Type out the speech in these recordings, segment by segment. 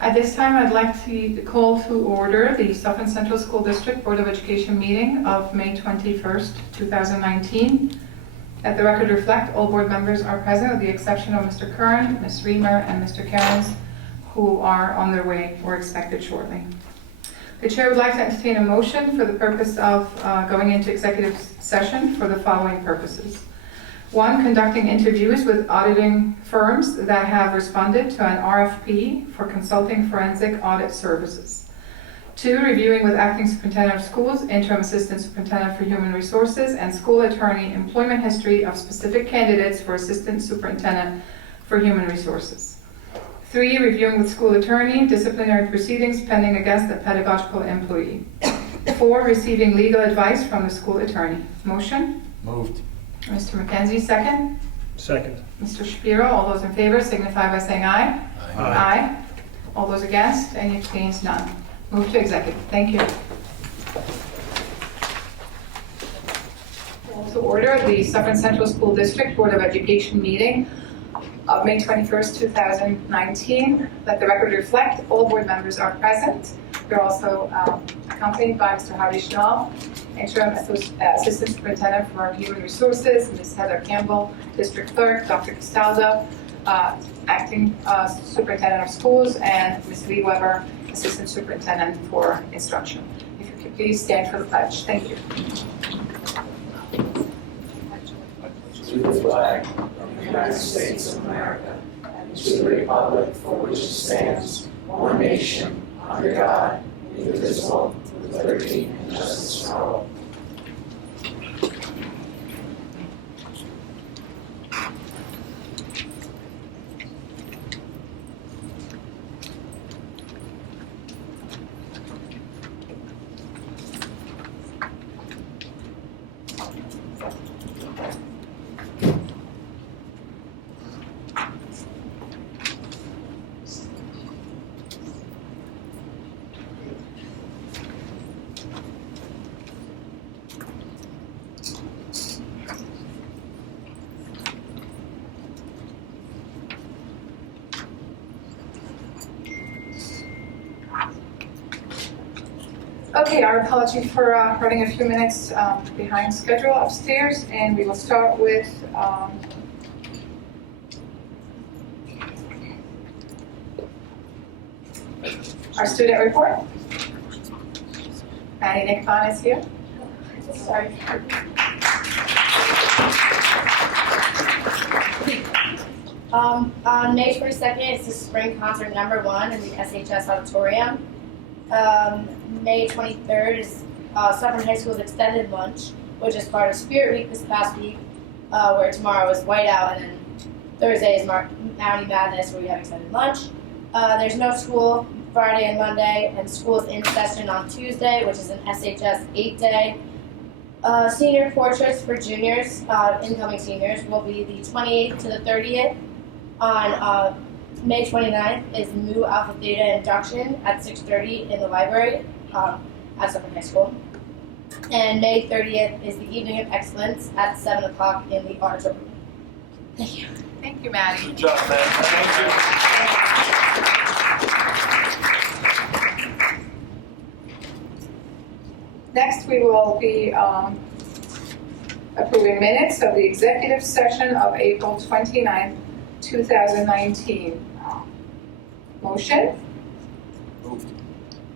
At this time, I'd like to call to order the Suffern Central School District Board of Education meeting of May 21st, 2019. Let the record reflect all board members are present with the exception of Mr. Curran, Ms. Reamer, and Mr. Cairns, who are on their way or expected shortly. The chair would like to entertain a motion for the purpose of going into executive session for the following purposes. 1, conducting interviews with auditing firms that have responded to an RFP for consulting forensic audit services. 2, reviewing with acting superintendent of schools, interim assistant superintendent for human resources, and school attorney employment history of specific candidates for assistant superintendent for human resources. 3, reviewing with school attorney disciplinary proceedings pending against a pedagogical employee. 4, receiving legal advice from the school attorney. Motion? Moved. Mr. McKenzie, second. Second. Mr. Shapiro, all those in favor signify by saying aye. Aye. Aye. All those against, any abstains, none. Move to executive. Thank you. Call to order the Suffern Central School District Board of Education meeting of May 21st, 2019. Let the record reflect all board members are present. We're also accompanied by Mr. Harvey Schnall, Interim Assistant Superintendent for Human Resources, Ms. Heather Campbell, District Clerk, Dr. Castaldo, Acting Superintendent of Schools, and Ms. Lee Weber, Assistant Superintendent for Instruction. If you could please stand for the pledge. Thank you. To the flag of the United States of America, and to the republic for which it stands, one nation, under God, indivisible, with liberty and justice for all. Okay, our apology for running a few minutes behind schedule upstairs, and we will start with our student report. Maddie Nickbon is here. Sorry. On May 22nd, it's the spring concert number 1 in the SHS auditorium. May 23rd is Suffern High School's extended lunch, which is part of Spirit Week this past week, where tomorrow is Whiteout, and then Thursday is Mounty Madness, where we have extended lunch. There's no school Friday and Monday, and school is in session on Tuesday, which is an SHS 8-day. Senior portraits for juniors, incoming seniors, will be the 28th to the 30th. On May 29th is Mu Alpha Theta induction at 6:30 in the library at Suffern High School. And May 30th is the Evening of Excellence at 7 o'clock in the auditorium. Thank you. Thank you, Maddie. Good job, man. Thank you. Next, we will be approving minutes of the executive session of April 29th, 2019. Motion? Moved.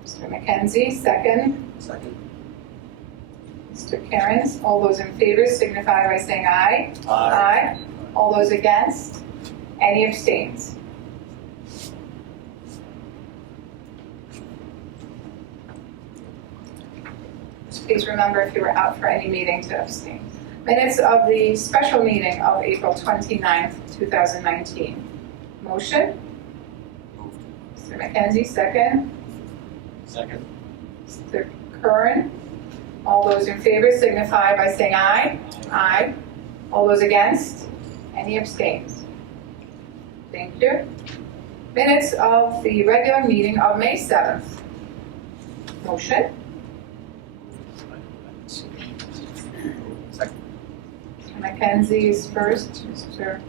Mr. McKenzie, second. Second. Mr. Cairns, all those in favor signify by saying aye. Aye. All those against? Any abstains? Just please remember if you were out for any meeting to abstain. Minutes of the special meeting of April 29th, 2019. Motion? Moved. Mr. McKenzie, second. Second. Mr. Curran, all those in favor signify by saying aye. Aye. All those against? Any abstains? Thank you. Minutes of the regular meeting of May 7th. Motion? Second. Mr. McKenzie is first. Mr.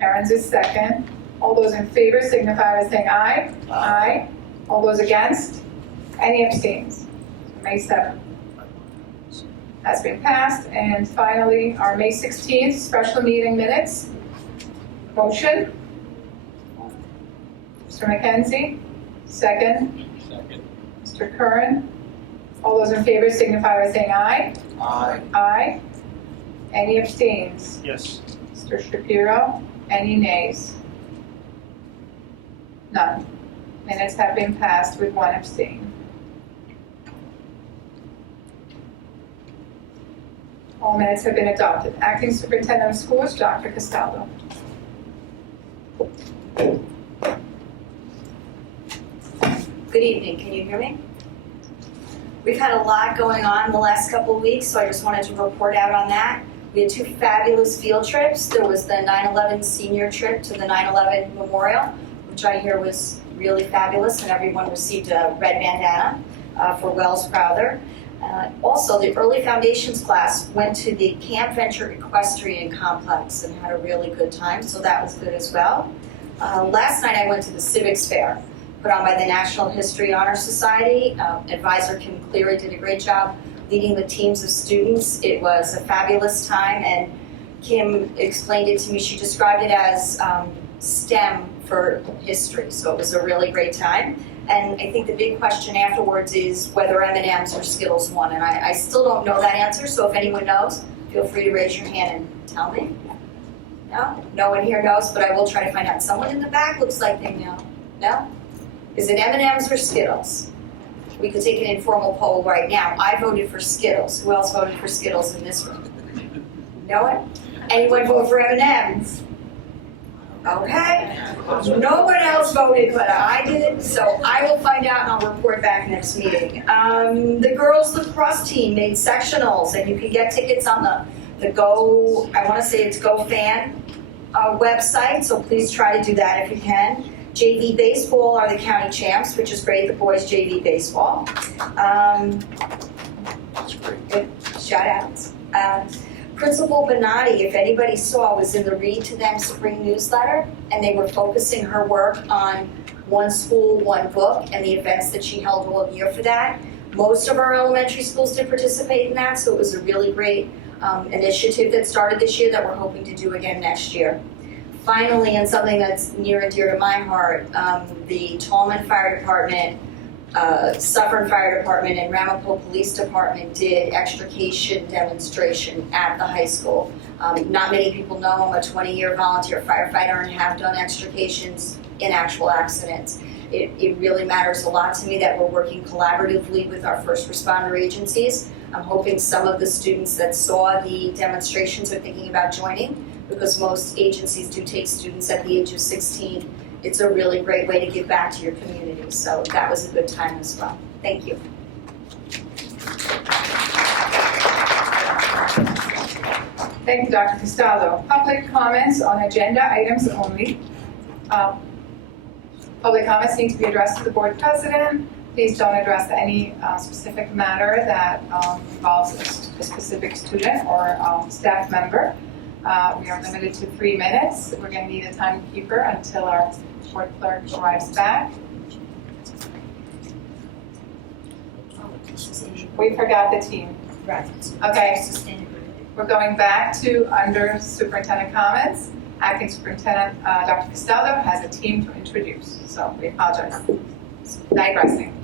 Cairns is second. All those in favor signify by saying aye. Aye. All those against? Any abstains? May 7th has been passed. And finally, our May 16th special meeting minutes. Motion? Mr. McKenzie? Second? Second. Mr. Curran? All those in favor signify by saying aye. Aye. Aye. Any abstains? Yes. Mr. Shapiro? Any nays? None. Minutes have been passed with 1 abstain. All minutes have been adopted. Acting Superintendent of Schools, Dr. Castaldo. Good evening, can you hear me? We've had a lot going on the last couple of weeks, so I just wanted to report out on that. We had 2 fabulous field trips. There was the 9/11 senior trip to the 9/11 memorial, which I hear was really fabulous, and everyone received a red bandana for Wells Crowther. Also, the early foundations class went to the Camp Venture Equestrian Complex and had a really good time, so that was good as well. Last night I went to the Civics Fair, put on by the National History Honor Society. Advisor Kim Cleary did a great job leading the teams of students. It was a fabulous time, and Kim explained it to me. She described it as STEM for history, so it was a really great time. And I think the big question afterwards is whether M&Ms or Skittles won, and I still don't know that answer, so if anyone knows, feel free to raise your hand and tell me. No? No one here knows, but I will try to find out. Someone in the back looks like they know. No? Is it M&Ms or Skittles? We could take an informal poll right now. I voted for Skittles. Who else voted for Skittles in this room? No one? Anyone vote for M&Ms? Okay. No one else voted, but I did, so I will find out and I'll report back next meeting. The girls lacrosse team made sectionals, and you can get tickets on the Go, I want to say it's GoFan website, so please try to do that if you can. JV baseball are the county champs, which is great, the boys JV baseball. That's great. Good shout outs. Principal Bonatti, if anybody saw, was in the Read to Them spring newsletter, and they were focusing her work on one school, one book, and the events that she held all year for that. Most of our elementary schools did participate in that, so it was a really great initiative that started this year that we're hoping to do again next year. Finally, and something that's near and dear to my heart, the Tallman Fire Department, Suffern Fire Department, and Ramapo Police Department did extrication demonstration at the high school. Not many people know I'm a 20-year volunteer firefighter and have done extrications in actual accidents. It really matters a lot to me that we're working collaboratively with our first responder agencies. I'm hoping some of the students that saw the demonstrations are thinking about joining, because most agencies do take students at the age of 16. It's a really great way to give back to your community, so that was a good time as well. Thank you. Thank you, Dr. Castaldo. Public comments on agenda items only. Public comments need to be addressed to the board president. Please don't address any specific matter that involves a specific student or staff member. We are limited to 3 minutes. We're going to need a timekeeper until our board clerk arrives back. We forgot the team. Right. Okay, we're going back to under superintendent comments. Acting Superintendent Dr. Castaldo has a team to introduce, so we apologize. Digressing.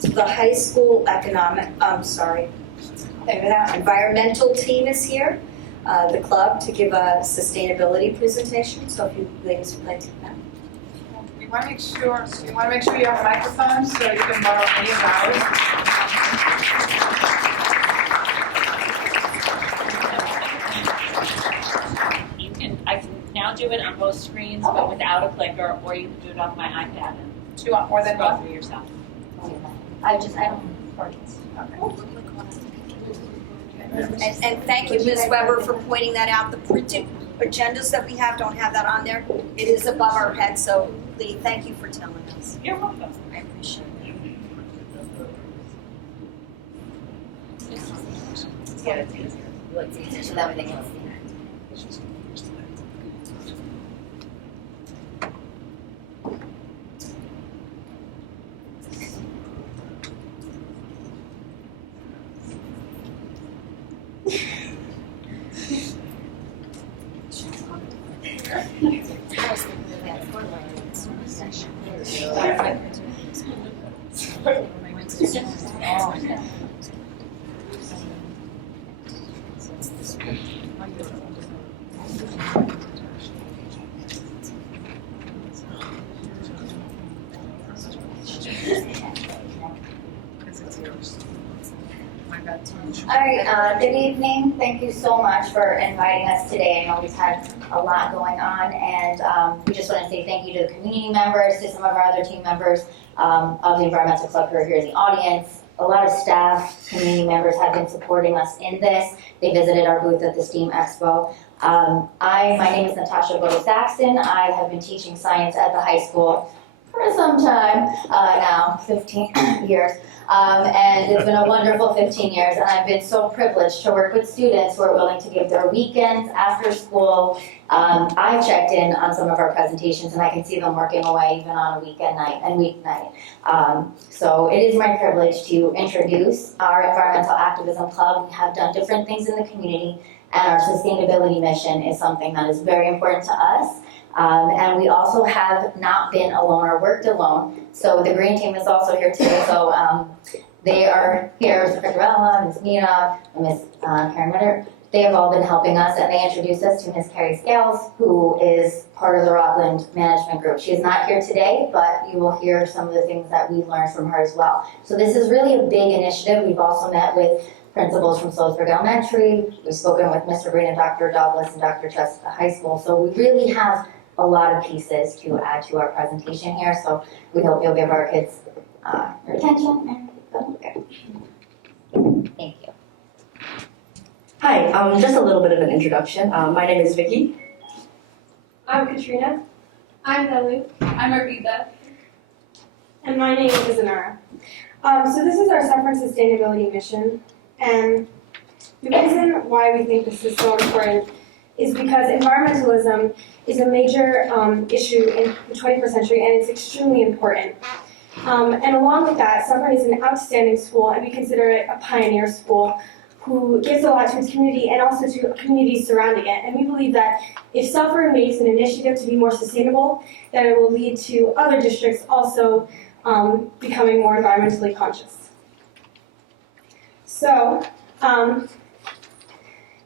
The high school environmental team is here, the club, to give a sustainability presentation, so if you ladies would like to come. We want to make sure you have a microphone so you can borrow any of ours. I can now do it on both screens, but without a clicker, or you can do it off my iPad and Do you want more than scroll one? through yourself. I don't. And thank you, Ms. Weber, for pointing that out. The printed agendas that we have don't have that on there. It is above our head, so Lee, thank you for telling us. You're welcome. I appreciate it. Yeah, it's easier. So that way they can see. All right, good evening. Thank you so much for inviting us today. I know we've had a lot going on, and we just want to say thank you to the community members, to some of our other team members of the Environmental Club who are here in the audience. A lot of staff, community members have been supporting us in this. They visited our booth at the STEAM Expo. My name is Natasha Bodes-Saxon. I have been teaching science at the high school for some time now, 15 years. And it's been a wonderful 15 years, and I've been so privileged to work with students who are willing to give their weekends after school. I've checked in on some of our presentations, and I can see them working away even on a weekend night and weeknight. So it is my privilege to introduce our Environmental Activism Club. We have done different things in the community, and our sustainability mission is something that is very important to us. And we also have not been alone or worked alone. So the green team is also here today. So they are here, Mr. Ficarella, Ms. Nina, and Ms. Karen Ritter. They have all been helping us, and they introduced us to Ms. Carrie Scales, who is part of the Rockland Management Group. She is not here today, but you will hear some of the things that we've learned from her as well. So this is really a big initiative. We've also met with principals from Sloatsburg Elementary. We've spoken with Mr. Green and Dr. Douglas and Dr. Chess at the high school. So we really have a lot of pieces to add to our presentation here. So we hope you'll give our kids your attention and go there. Thank you. Hi, just a little bit of an introduction. My name is Vicky. I'm Katrina. I'm Lily. I'm Arvita. And my name is Zanara. So this is our Suffern Sustainability Mission. And the reason why we think this is so important is because environmentalism is a major issue in the 21st century, and it's extremely important. And along with that, Suffern is an outstanding school, and we consider it a pioneer school who gives a lot to its community and also to communities surrounding it. And we believe that if Suffern makes an initiative to be more sustainable, that it will lead to other districts also becoming more environmentally conscious. So, the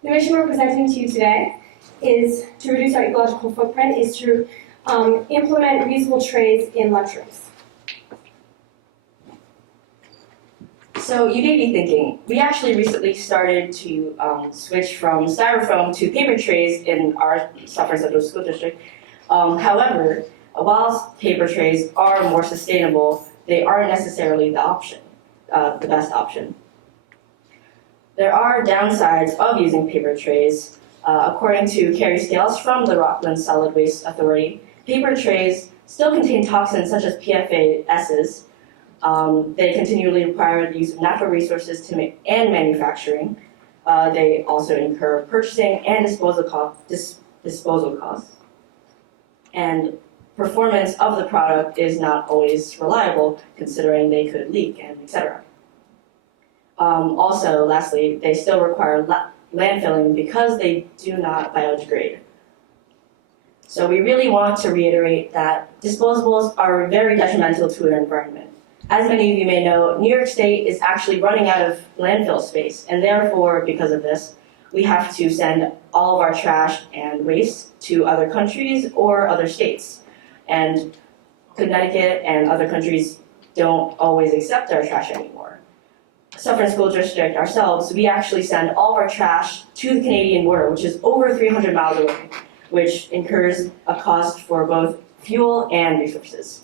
mission we're presenting to you today is to reduce our ecological footprint, is to implement reusable trays in lunchrooms. So you may be thinking, we actually recently started to switch from styrofoam to paper trays in our Suffern Central School District. However, while paper trays are more sustainable, they aren't necessarily the option, the best option. There are downsides of using paper trays. According to Carrie Scales from the Rockland Solid Waste Authority, paper trays still contain toxins such as PFASs. They continually require the use of natural resources and manufacturing. They also incur purchasing and disposal costs. And performance of the product is not always reliable, considering they could leak and etc. Also, lastly, they still require landfilling because they do not biodegrade. So we really want to reiterate that disposables are very detrimental to our environment. As many of you may know, New York State is actually running out of landfill space, and therefore, because of this, we have to send all of our trash and waste to other countries or other states. And Connecticut and other countries don't always accept our trash anymore. Suffern School District ourselves, we actually send all of our trash to the Canadian border, which is over 300 miles away, which incurs a cost for both fuel and resources.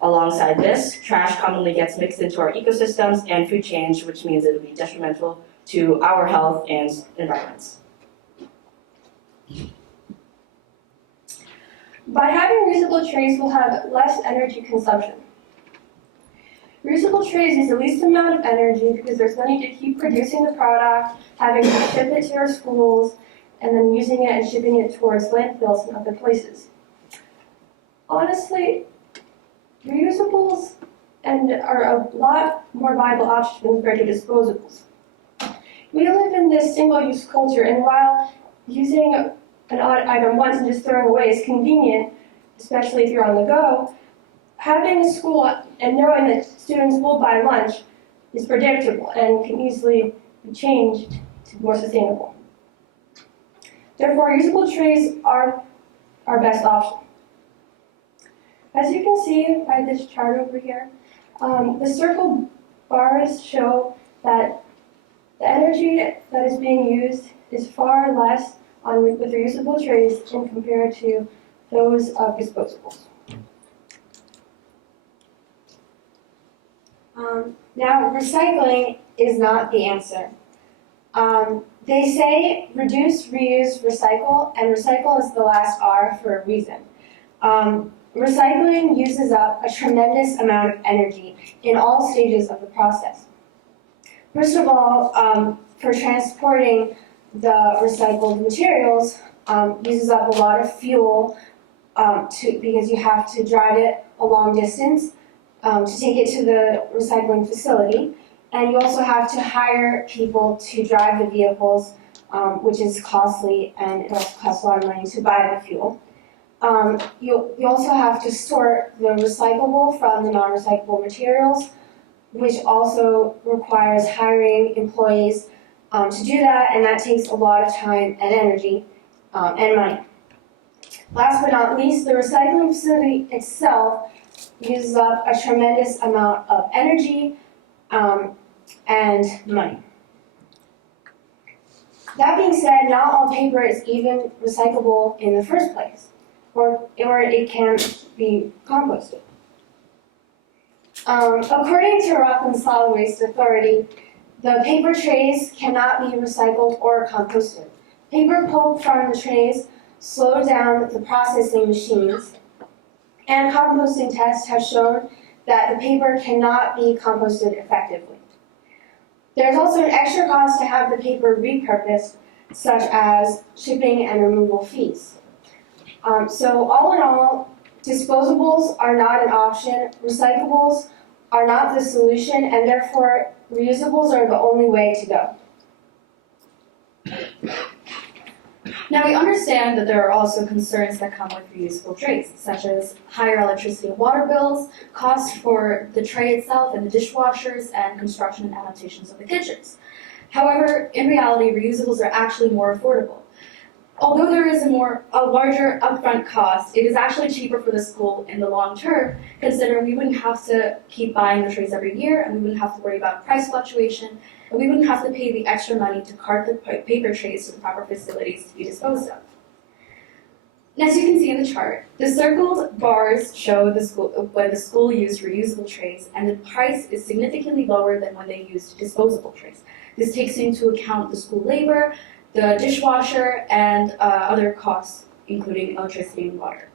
Alongside this, trash commonly gets mixed into our ecosystems and food chains, which means it will be detrimental to our health and environments. By having reusable trays, we'll have less energy consumption. Reusable trays use the least amount of energy because there's no need to keep producing the product, having to ship it to your schools, and then using it and shipping it towards landfills and other places. Honestly, reusables are a lot more viable option compared to disposables. We live in this single-use culture, and while using an odd item once and just throwing away is convenient, especially if you're on the go, having a school and knowing that students will buy lunch is predictable and can easily be changed to be more sustainable. Therefore, reusable trays are our best option. As you can see by this chart over here, the circle bars show that the energy that is being used is far less with reusable trays when compared to those of disposables. Now, recycling is not the answer. They say reduce, reuse, recycle, and recycle is the last R for a reason. Recycling uses up a tremendous amount of energy in all stages of the process. First of all, for transporting the recycled materials, uses up a lot of fuel because you have to drive it a long distance to take it to the recycling facility. And you also have to hire people to drive the vehicles, which is costly, and it also costs a lot of money to buy the fuel. You also have to sort the recyclable from the non-recyclable materials, which also requires hiring employees to do that, and that takes a lot of time and energy and money. Last but not least, the recycling facility itself uses up a tremendous amount of energy and money. That being said, not all paper is even recyclable in the first place, or it can't be composted. According to Rockland Solid Waste Authority, the paper trays cannot be recycled or composted. Paper pulp from the trays slow down the processing machines, and composting tests have shown that the paper cannot be composted effectively. There's also an extra cost to have the paper repurposed, such as shipping and removal fees. So all in all, disposables are not an option, recyclables are not the solution, and therefore reusables are the only way to go. Now, we understand that there are also concerns that come with reusable trays, such as higher electricity and water bills, cost for the tray itself and the dishwashers, and construction and adaptations of the kitchens. However, in reality, reusables are actually more affordable. Although there is a larger upfront cost, it is actually cheaper for the school in the long term, considering we wouldn't have to keep buying the trays every year, and we wouldn't have to worry about price fluctuation, and we wouldn't have to pay the extra money to cart the paper trays to the proper facilities to be disposed of. And as you can see in the chart, the circled bars show when the school used reusable trays, and the price is significantly lower than when they used disposable trays. This takes into account the school labor, the dishwasher, and other costs, including electricity and water.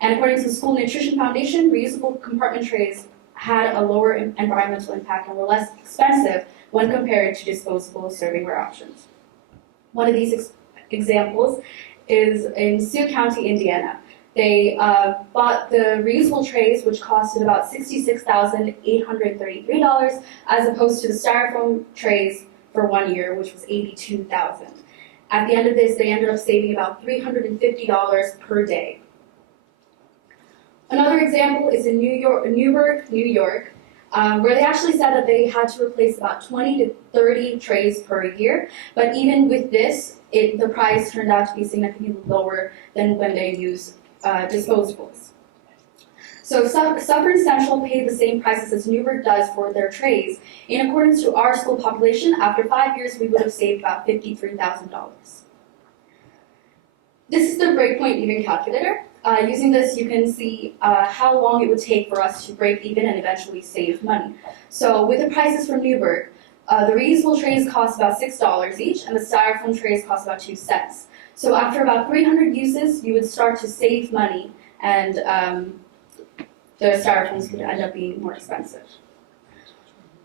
And according to the School Nutrition Foundation, reusable compartment trays had a lower environmental impact and were less expensive when compared to disposable servingware options. One of these examples is in Sioux County, Indiana. They bought the reusable trays, which costed about $66,833, as opposed to the styrofoam trays for 1 year, which was $82,000. At the end of this, they ended up saving about $350 per day. Another example is in Newburgh, New York, where they actually said that they had to replace about 20 to 30 trays per year, but even with this, the price turned out to be significantly lower than when they use disposables. So Suffern Central paid the same prices as Newburgh does for their trays. In accordance to our school population, after 5 years, we would have saved about $53,000. This is the breakpoint even calculator. Using this, you can see how long it would take for us to break even and eventually save money. So with the prices from Newburgh, the reusable trays cost about $6 each, and the styrofoam trays cost about 2 cents. So after about 300 uses, you would start to save money, and the styrofoams could end up being more expensive.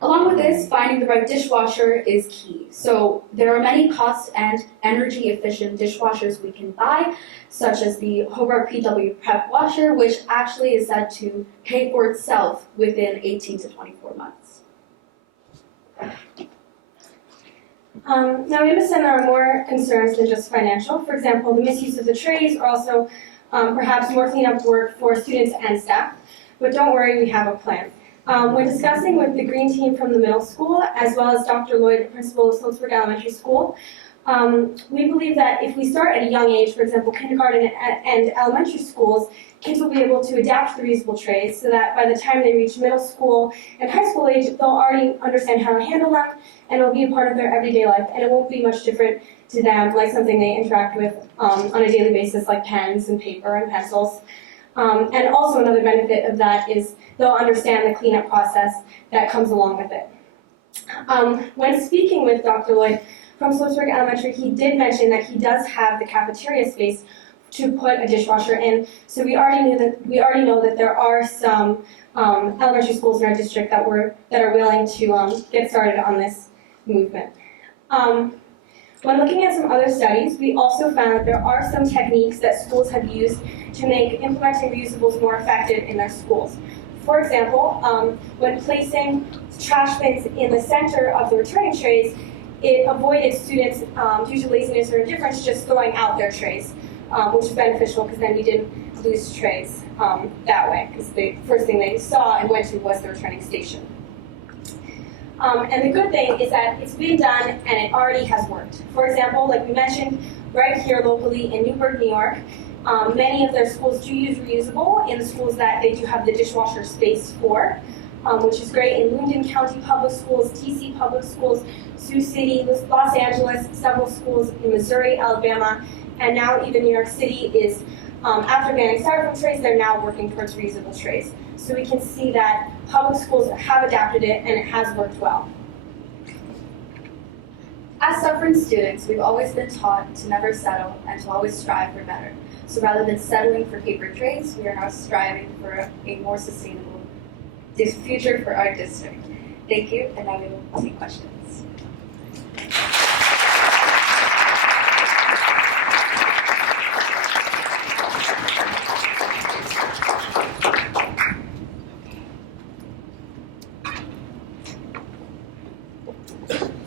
Along with this, finding the right dishwasher is key. So there are many cost and energy efficient dishwashers we can buy, such as the Hobart PW Prep washer, which actually is said to pay for itself within 18 to 24 months. Now we understand there are more concerns than just financial. For example, the misuse of the trays or also perhaps more cleanup work for students and staff. But don't worry, we have a plan. When discussing with the green team from the middle school, as well as Dr. Lloyd, principal of Sloatsburg Elementary School, we believe that if we start at a young age, for example, kindergarten and elementary schools, kids will be able to adapt to the reusable trays so that by the time they reach middle school and high school age, they'll already understand how to handle them and it'll be a part of their everyday life and it won't be much different to them like something they interact with on a daily basis like pens and paper and pencils. And also another benefit of that is they'll understand the cleanup process that comes along with it. When speaking with Dr. Lloyd from Sloatsburg Elementary, he did mention that he does have the cafeteria space to put a dishwasher in. So we already know that there are some elementary schools in our district that are willing to get started on this movement. When looking at some other studies, we also found that there are some techniques that schools have used to make implementing reusables more effective in their schools. For example, when placing trash bins in the center of the returning trays, it avoided students, due to laziness or indifference, just throwing out their trays, which is beneficial because then we didn't lose trays that way, because the first thing they saw and went to was the returning station. And the good thing is that it's been done and it already has worked. For example, like we mentioned, right here locally in Newburgh, New York, many of their schools do use reusable in the schools that they do have the dishwasher space for, which is great in Loudon County Public Schools, TC Public Schools, Sioux City, Los Angeles, several schools in Missouri, Alabama, and now even New York City is, after banning styrofoam trays, they're now working towards reusable trays. So we can see that public schools have adapted it and it has worked well. As Suffern students, we've always been taught to never settle and to always strive for better. So rather than settling for paper trays, we are now striving for a more sustainable future for our district. Thank you, and now we will take questions.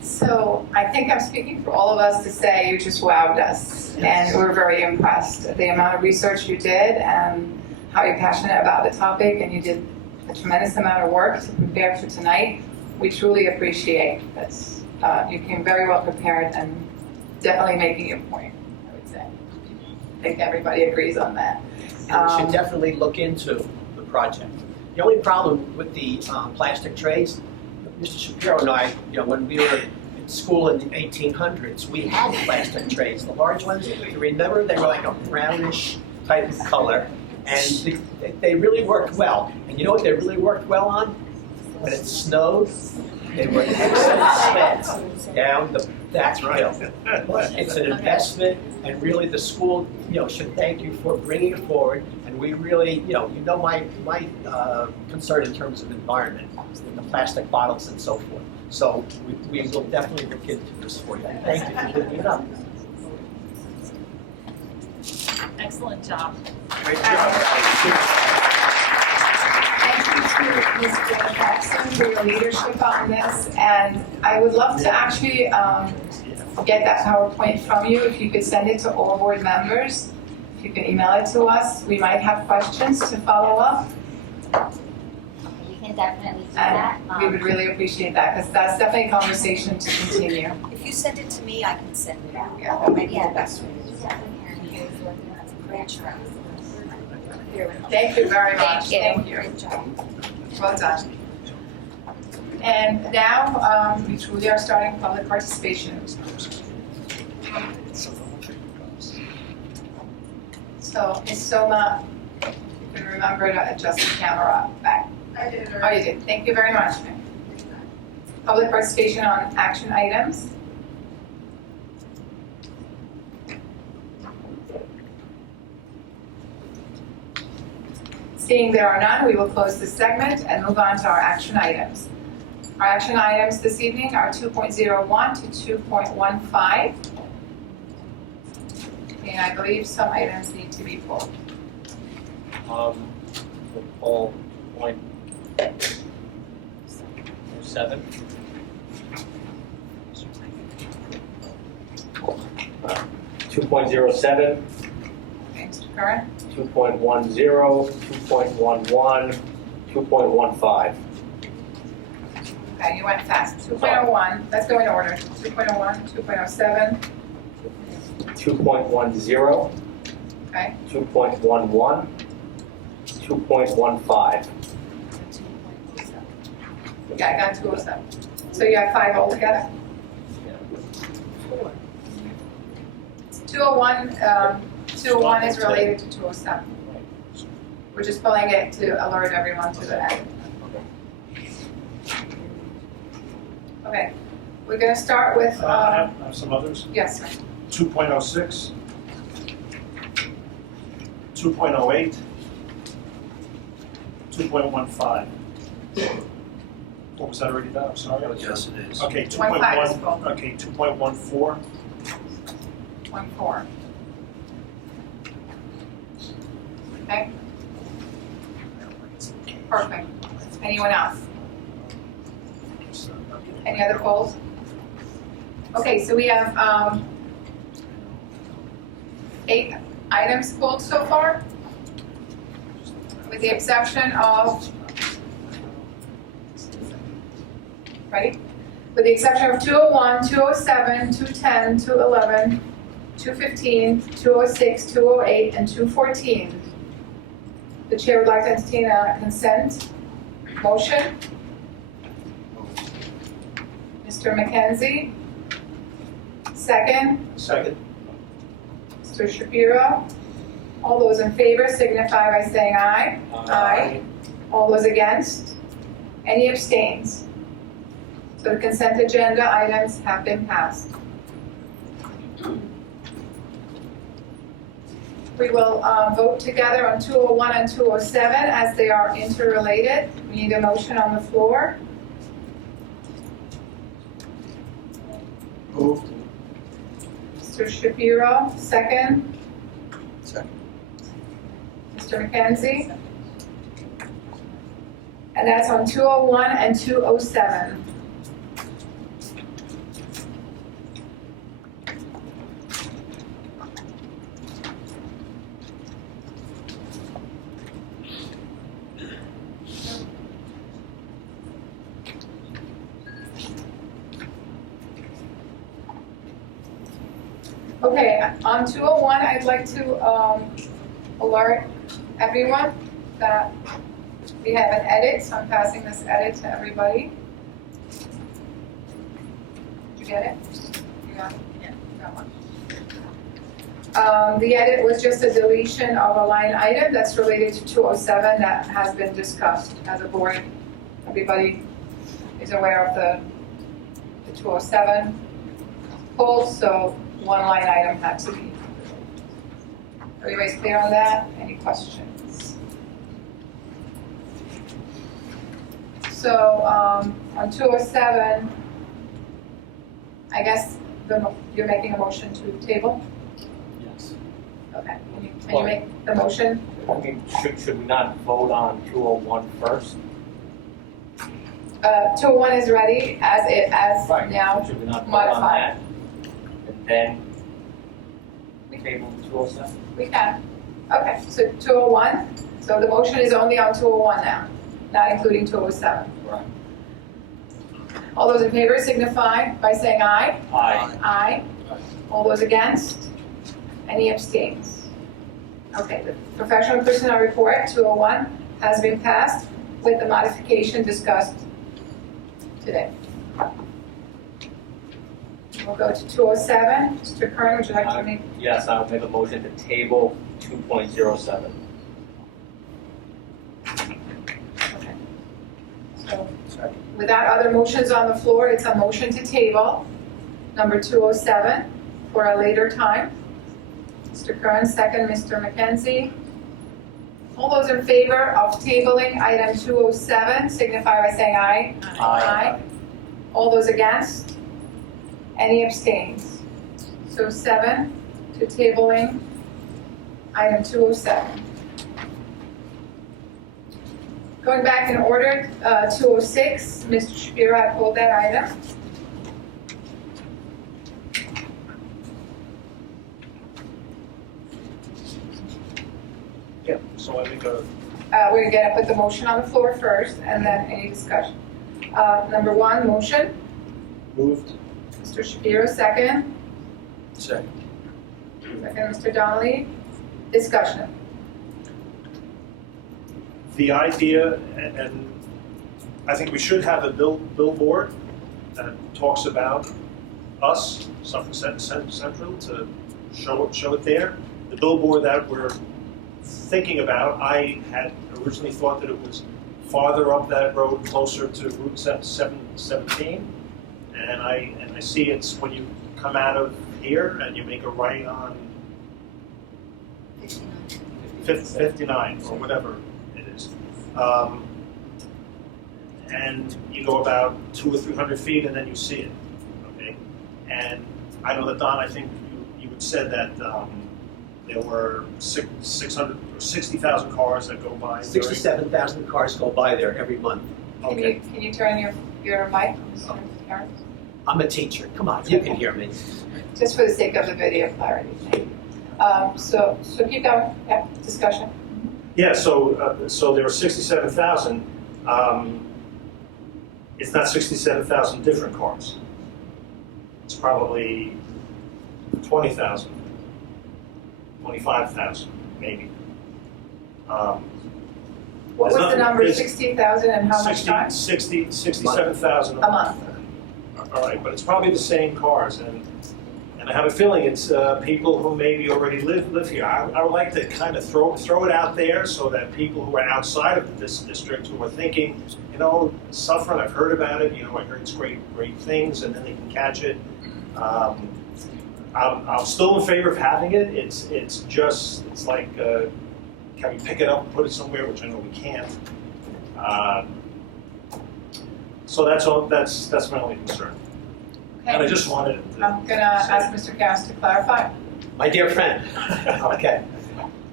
So I think I'm speaking for all of us to say you just wowed us, and we're very impressed. The amount of research you did and how you're passionate about the topic, and you did a tremendous amount of work to prepare for tonight. We truly appreciate this. You came very well prepared and definitely making your point, I would say. I think everybody agrees on that. And we should definitely look into the project. The only problem with the plastic trays, Mr. Shapiro and I, when we were in school in the 1800s, we had plastic trays, the large ones. You remember, they were like a brownish type of color, and they really worked well. And you know what they really worked well on? When it snowed, they were excellent cement down the back hill. It's an investment, and really the school, should thank you for bringing it forward. And we really, my concern in terms of environment, with the plastic bottles and so forth. So we will definitely look into this for you. Thank you for bringing it up. Excellent job. Great job. Thank you to Ms. Jackson for your leadership on this, and I would love to actually get that PowerPoint from you. If you could send it to all board members, if you can email it to us, we might have questions to follow up. You can definitely do And that. we would really appreciate that, because that's definitely a conversation to continue. If you send it to me, I can send it out. Yeah. That might be the best way. Thank you very much. Thank you. Thank you. Well done. And now we truly are starting public participation. So, Ms. Soma, you can remember to adjust the camera back. I did it Oh, you did. Thank you very much. Public participation on action items. Seeing there are none, we will close this segment and move on to our action items. Our action items this evening are 2.01 to 2.15. And I believe some items need to be pulled. We'll pull point 07. 2.07, Okay, Mr. Curran? 2.10, 2.11, 2.15. Okay, you went fast. 2.01, let's go in order. 2.01, 2.07, 2.10, okay, 2.11, 2.15. yeah, I got 207. So you have 5 altogether? 201 is related to 207. We're just pulling it to alert everyone to the end. Okay, we're gonna start with, I have some others. yes, sir. 2.06, 2.08, 2.15. What was that already done? I'm sorry. Yes, it is. Okay, 1.5 is full. 2.1. Okay, 2.14. 1.4. Okay. Perfect. Anyone else? Any other polls? Okay, so we have 8 items pulled so far, with the exception of, ready? With the exception of 201, 207, 210, 211, 215, 206, 208, and 214. The chair would like to entertain a consent motion. Mr. McKenzie, second. Second. Mr. Shapiro. All those in favor signify by saying aye. Aye. All those against? Any abstains? So the consent agenda items have been passed. We will vote together on 201 and 207 as they are interrelated. We need a motion on the floor. Moved. Mr. Shapiro, second. Second. Mr. McKenzie. And that's on 201 and 207. Okay, on 201, I'd like to alert everyone that we have an edit, so I'm passing this edit to everybody. Did you get it? You got it? Yeah. Got one. The edit was just a deletion of a line item that's related to 207 that has been discussed as a board. Everybody is aware of the 207 polls, so one line item had to be. Everybody's clear on that? Any questions? So on 207, I guess you're making a motion to table? Yes. Okay. Can you make the motion? I mean, should we not vote on 201 first? 201 is ready as now Should we not vote on modified. that? And then table 207? We can. Okay, so 201. So the motion is only on 201 now, not including 207. Right. All those in favor signify by saying aye. Aye. Aye. All those against? Any abstains? Okay, the professional personnel report 201 has been passed with the modification discussed today. We'll go to 207. Mr. Kern, would you like to make? Yes, I will make a motion to table 2.07. Okay. So, without other motions on the floor, it's a motion to table number 207 for a later time. Mr. Kern, second. Mr. McKenzie. All those in favor of tabling item 207 signify by saying aye. Aye. All those against? Any abstains? So 7 to tabling item 207. Going back in order, 206, Mr. Shapiro, I pulled that item. Yeah, so I think We're gonna put the motion on the floor first, and then any discussion. Number one, motion, moved. Mr. Shapiro, second. Second. Second, Mr. Donnelly. Discussion. The idea, and I think we should have a billboard that talks about us, Suffern Central, to show it there. The billboard that we're thinking about, I had originally thought that it was farther up that road, closer to Route 717, and I see it's when you come out of here and you make a right on 59 or whatever it is. And you go about 200 or 300 feet and then you see it, okay? And I know that, Don, I think you had said that there were 600 or 60,000 cars that go by. 67,000 cars go by there every month. Okay. Can you turn your mic, Mr. Harris? I'm a teacher, come on, you can hear me. Just for the sake of the video clarity, thank you. So keep going, yeah, discussion. Yeah, so there are 67,000. It's not 67,000 different cars. It's probably 20,000, 25,000 maybe. What was the number, 60,000 and how much time? 67,000 A month. All right, but it's probably the same cars, and I have a feeling it's people who maybe already live here. I would like to kind of throw it out there so that people who are outside of this district who are thinking, you know, Suffern, I've heard about it, you know, I heard it's great things, and then they can catch it. I'm still in favor of having it. It's like, can we pick it up and put it somewhere, which I know we can't. So that's all. That's my only concern. And I just wanted to I'm gonna ask Mr. Cass to clarify. My dear friend, okay,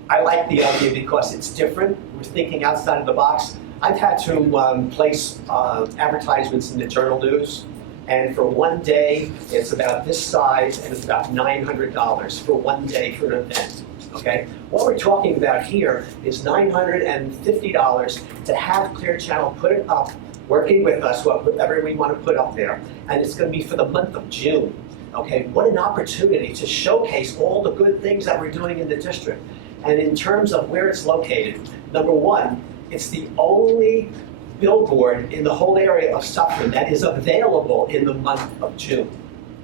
I like the idea because it's different. We're thinking outside of the box. I've had to place advertisements in the Journal News, and for one day, it's about this size, and it's about $900 for one day for an event, okay? What we're talking about here is $950 to have Clear Channel put it up, working with us, whatever we want to put up there, and it's going to be for the month of June. Okay, what an opportunity to showcase all the good things that we're doing in the district. And in terms of where it's located, number one, it's the only billboard in the whole area of Suffern that is available in the month of June.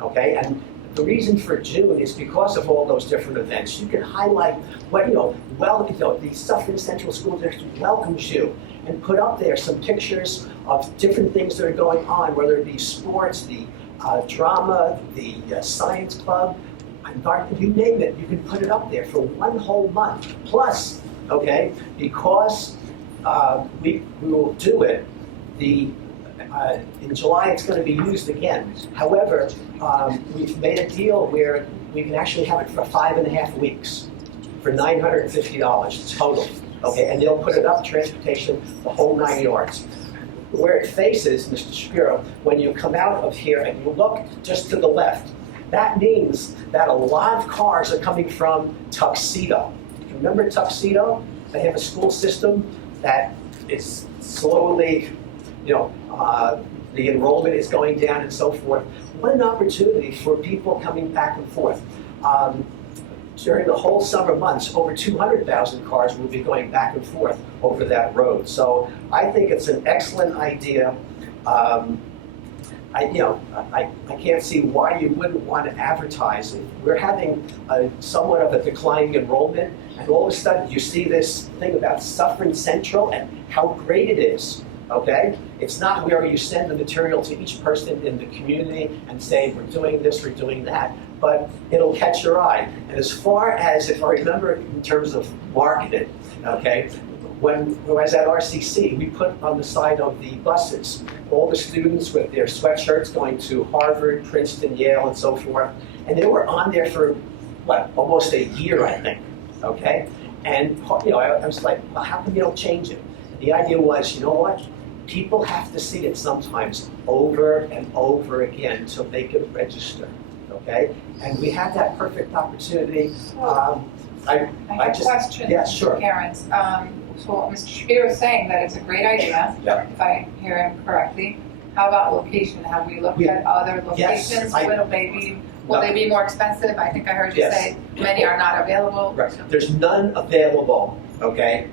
Okay, and the reason for June is because of all those different events. You can highlight what the Suffern Central School District welcomes you, and put up there some pictures of different things that are going on, whether it be sports, the drama, the science club, you name it, you can put it up there for one whole month. Plus, okay, because we will do it, in July it's going to be used again. However, we've made a deal where we can actually have it for 5.5 weeks for $950 total. Okay, and they'll put it up, transportation, the whole 9 yards. Where it faces, Mr. Shapiro, when you come out of here and you look just to the left, that means that a lot of cars are coming from Tuxedo. You remember Tuxedo? They have a school system that is slowly, the enrollment is going down and so forth. What an opportunity for people coming back and forth. During the whole summer months, over 200,000 cars will be going back and forth over that road. So I think it's an excellent idea. I can't see why you wouldn't want to advertise it. We're having somewhat of a declining enrollment, and all of a sudden you see this thing about Suffern Central and how great it is. Okay? It's not where you send the material to each person in the community and say, we're doing this, we're doing that, but it'll catch your eye. And as far as, if I remember in terms of marketing, okay, when I was at RCC, we put on the side of the buses all the students with their sweatshirts going to Harvard, Princeton, Yale, and so forth, and they were on there for, almost a year, I think, okay? And, I was like, well, how come you don't change it? And the idea was, you know what? People have to see it sometimes over and over again to make it register, okay? And we had that perfect opportunity I have a question. Yeah, sure. Karen's. So Mr. Shapiro is saying that it's a great idea, Yeah. if I hear him correctly. How about location? Have we looked at other Yes, locations? No. Will they be more expensive? I think I heard you Yes. say many are not available. Right. There's none available, okay,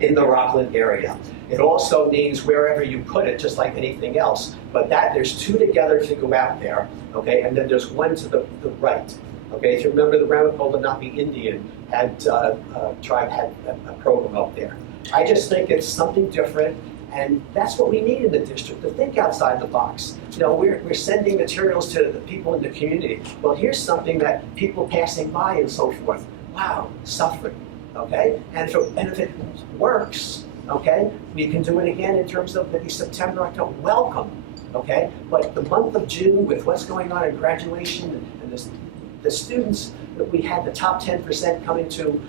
in the Rockland area. It also means wherever you put it, just like anything else, but that there's two together to go out there, okay, and then there's one to the right. Okay, if you remember, the Ramapo Lenape Indian tribe had a program up there. I just think it's something different, and that's what we need in the district, to think outside the box. You know, we're sending materials to the people in the community. Well, here's something that people passing by and so forth. Wow, suffering, okay? And if it works, okay, we can do it again in terms of maybe September, October. Welcome, okay? But the month of June, with what's going on in graduation and the students, that we had the top 10% coming to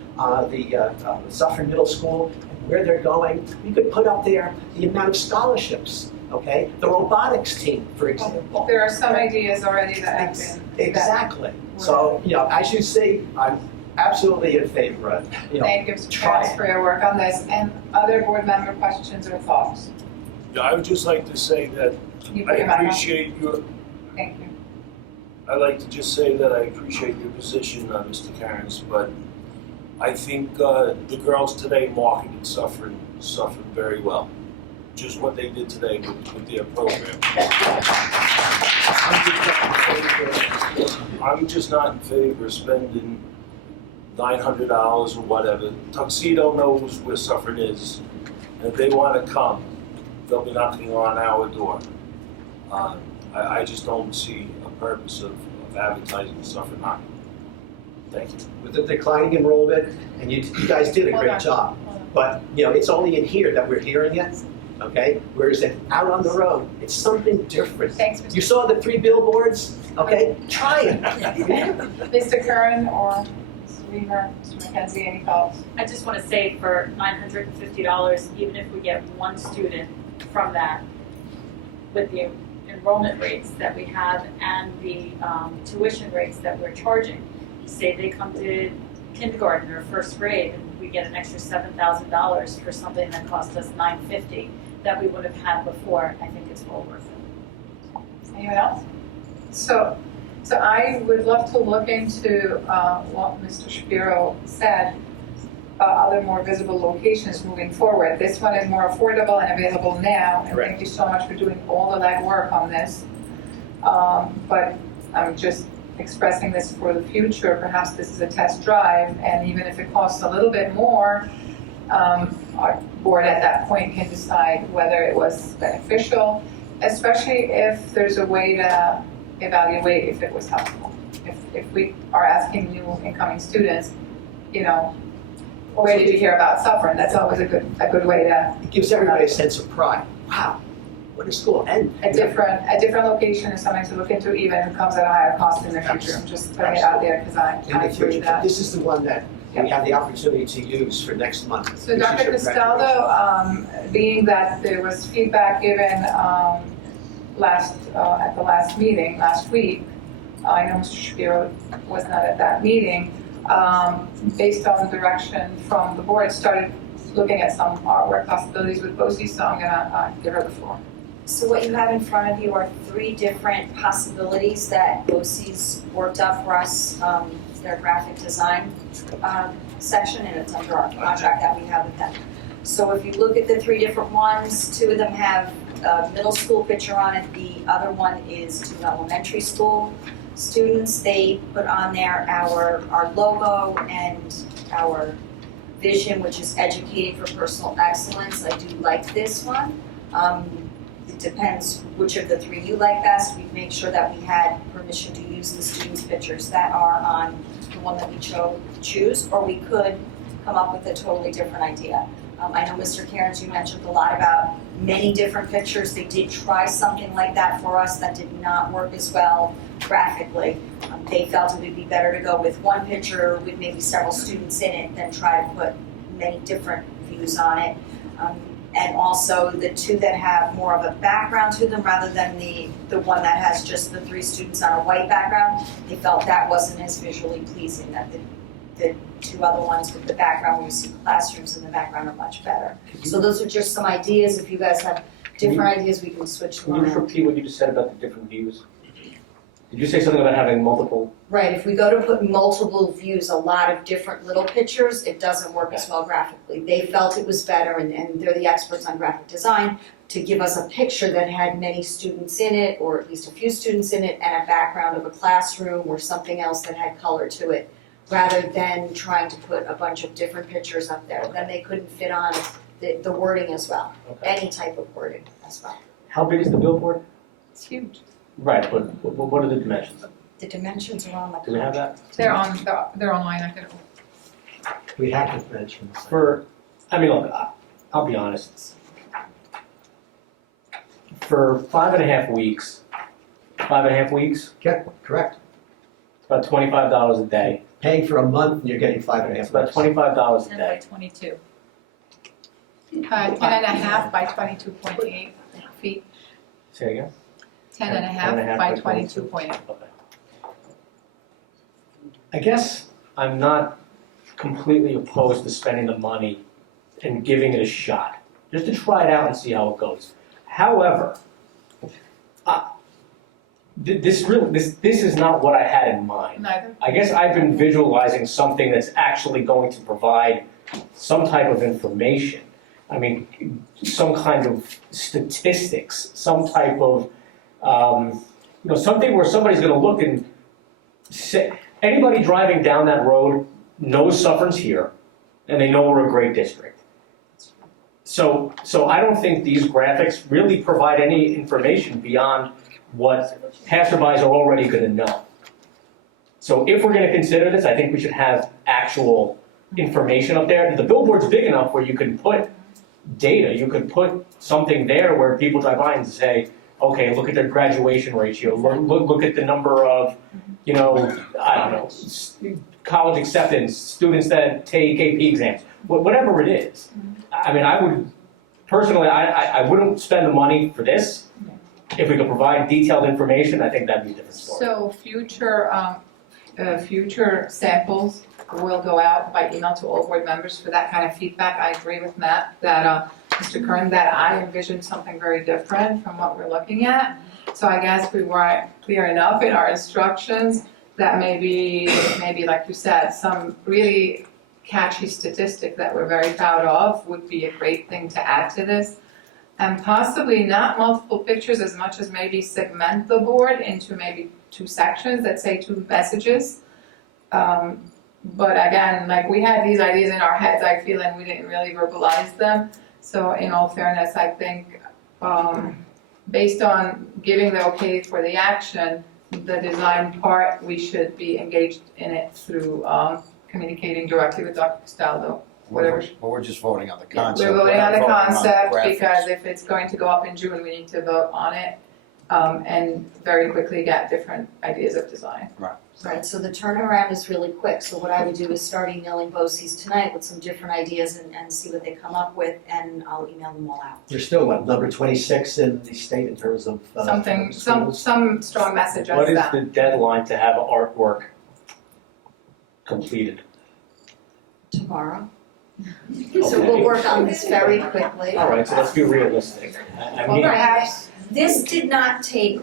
the Suffern Middle School, and where they're going, we could put up there the amount of scholarships, okay? The robotics team, for example. There are some ideas already that have been. Exactly. So, you know, as you see, I'm absolutely in favor of, you know, Thank you, Mr. try Chair, it. for your work on this. And other board member questions or thoughts? Yeah, I would just like to say that You I put your hand up. appreciate your, Thank you. I'd like to just say that I appreciate your position, Mr. Cairns, but I think the girls today marketed Suffern very well. Just what they did today with their program. I'm just not in favor of spending $900 or whatever. Tuxedo knows where Suffern is, and if they want to come, they'll be knocking on our door. I just don't see a purpose of advertising Suffern Hockey. Thank you. With the declining enrollment, and you guys did a Hold great on. job. But, you know, it's only in here that we're hearing it, okay? Whereas if out on the road, it's something different. Thanks, Mr. You saw the 3 billboards, okay? Try it. Mr. Curran or Mr. Weaver, Mr. McKenzie, any thoughts? I just want to say for $950, even if we get one student from that, with the enrollment rates that we have and the tuition rates that we're charging, say they come to kindergarten or first grade and we get an extra $7,000 for something that cost us $950 that we would have had before, I think it's well worth it. Anyone else? So I would love to look into what Mr. Shapiro said, other more visible locations moving forward. This one is more affordable and available now, and Correct. thank you so much for doing all the legwork on this. But I'm just expressing this for the future. Perhaps this is a test drive, and even if it costs a little bit more, our board at that point can decide whether it was beneficial, especially if there's a way to evaluate if it was helpful. If we are asking new incoming students, you know, where did you hear about Suffern? That's always a good way to. It gives everybody a sense of pride. Wow, what a school. And A different location is something to look into, even if it comes at a higher cost in the future. I'm just putting it out there because I in the agree future, with that. this is the one that we have the opportunity to use for next month. So which is Dr. your Castaldo, being that there was feedback given at the last meeting, last week, I know Mr. Shapiro was not at that meeting, based on direction from the board, started looking at some artwork possibilities with Boces, so I'm gonna give her the floor. So what you have in front of you are 3 different possibilities that Boces worked up for us, their graphic design section, and it's under our contract that we have with them. So if you look at the 3 different ones, 2 of them have a middle school picture on it, the other one is 2 elementary school students. They put on there our logo and our vision, which is educating for personal excellence. I do like this one. It depends which of the 3 you like best. We've made sure that we had permission to use the students' pictures that are on the one that we choose, or we could come up with a totally different idea. I know Mr. Cairns, you mentioned a lot about many different pictures. They did try something like that for us that did not work as well graphically. They felt it would be better to go with one picture with maybe several students in it than try to put many different views on it. And also the 2 that have more of a background to them rather than the one that has just the 3 students on a white background, they felt that wasn't as visually pleasing, that the two other ones with the background, where you see classrooms in the background are much better. So those are just some ideas. If you guys have different ideas, we can switch them Can you just around. repeat what you just said about the different views? Did you say something about having multiple? Right, if we go to put multiple views, a lot of different little pictures, it doesn't work as well graphically. They felt it was better, and they're the experts on graphic design, to give us a picture that had many students in it, or at least a few students in it, and a background of a classroom or something else that had color to it, rather than trying to put a bunch of different pictures up there. Then they couldn't fit on the wording as well, any type of wording as well. How big is the billboard? It's huge. Right, but what are the dimensions? The dimensions are on the Do we have that? They're online, I think. We have to mention. Look, I'll be honest. For 5.5 weeks, Yeah, correct. it's about $25 a day. Paying for a month, and you're getting 5.5 It's about months. $25 a 10 day. by 22. 10.5 by 22.8 feet. Say again? 10.5 by 22.8. Okay. I guess I'm not completely opposed to spending the money and giving it a shot, just to try it out and see how it goes. However, this is not what I had in mind. Neither. I guess I've been visualizing something that's actually going to provide some type of information. I mean, some kind of statistics, some type of, something where somebody's gonna look and say, anybody driving down that road knows Suffern's here, and they know we're a great district. So I don't think these graphics really provide any information beyond what passerbys are already gonna know. So if we're gonna consider this, I think we should have actual information up there. The billboard's big enough where you can put data, you could put something there where people drive by and say, okay, look at their graduation ratio, look at the number of, college acceptance, students that take AP exams, whatever it is. I mean, I would, personally, I wouldn't spend the money for this. If we could provide detailed information, I think that'd be a different story. So future samples will go out by email to all board members for that kind of feedback. I agree with Matt that, Mr. Kern, that I envisioned something very different from what we're looking at. So I guess we weren't clear enough in our instructions that maybe like you said, some really catchy statistic that we're very proud of would be a great thing to add to this. And possibly not multiple pictures as much as maybe segment the board into maybe 2 sections that say 2 messages. But again, like we had these ideas in our heads, I feel, and we didn't really verbalize them. So in all fairness, I think based on giving the okay for the action, the design part, we should be engaged in it through communicating directly with Dr. Castaldo. Whatever. But we're just voting on the concept. We're voting on the not concept graphics. because if it's going to go up in June, we need to vote on it and very quickly get different ideas of design. Right, so the turnaround is really quick, so what I would do is start emailing Boces tonight with some different ideas and see what they come up with, and I'll email them all out. You're still, number 26 in the state in terms of Some strong message What on is that. the deadline to have artwork completed? Tomorrow. So we'll work on this very quickly. All right, so let's be realistic. I mean, Perhaps, this did not take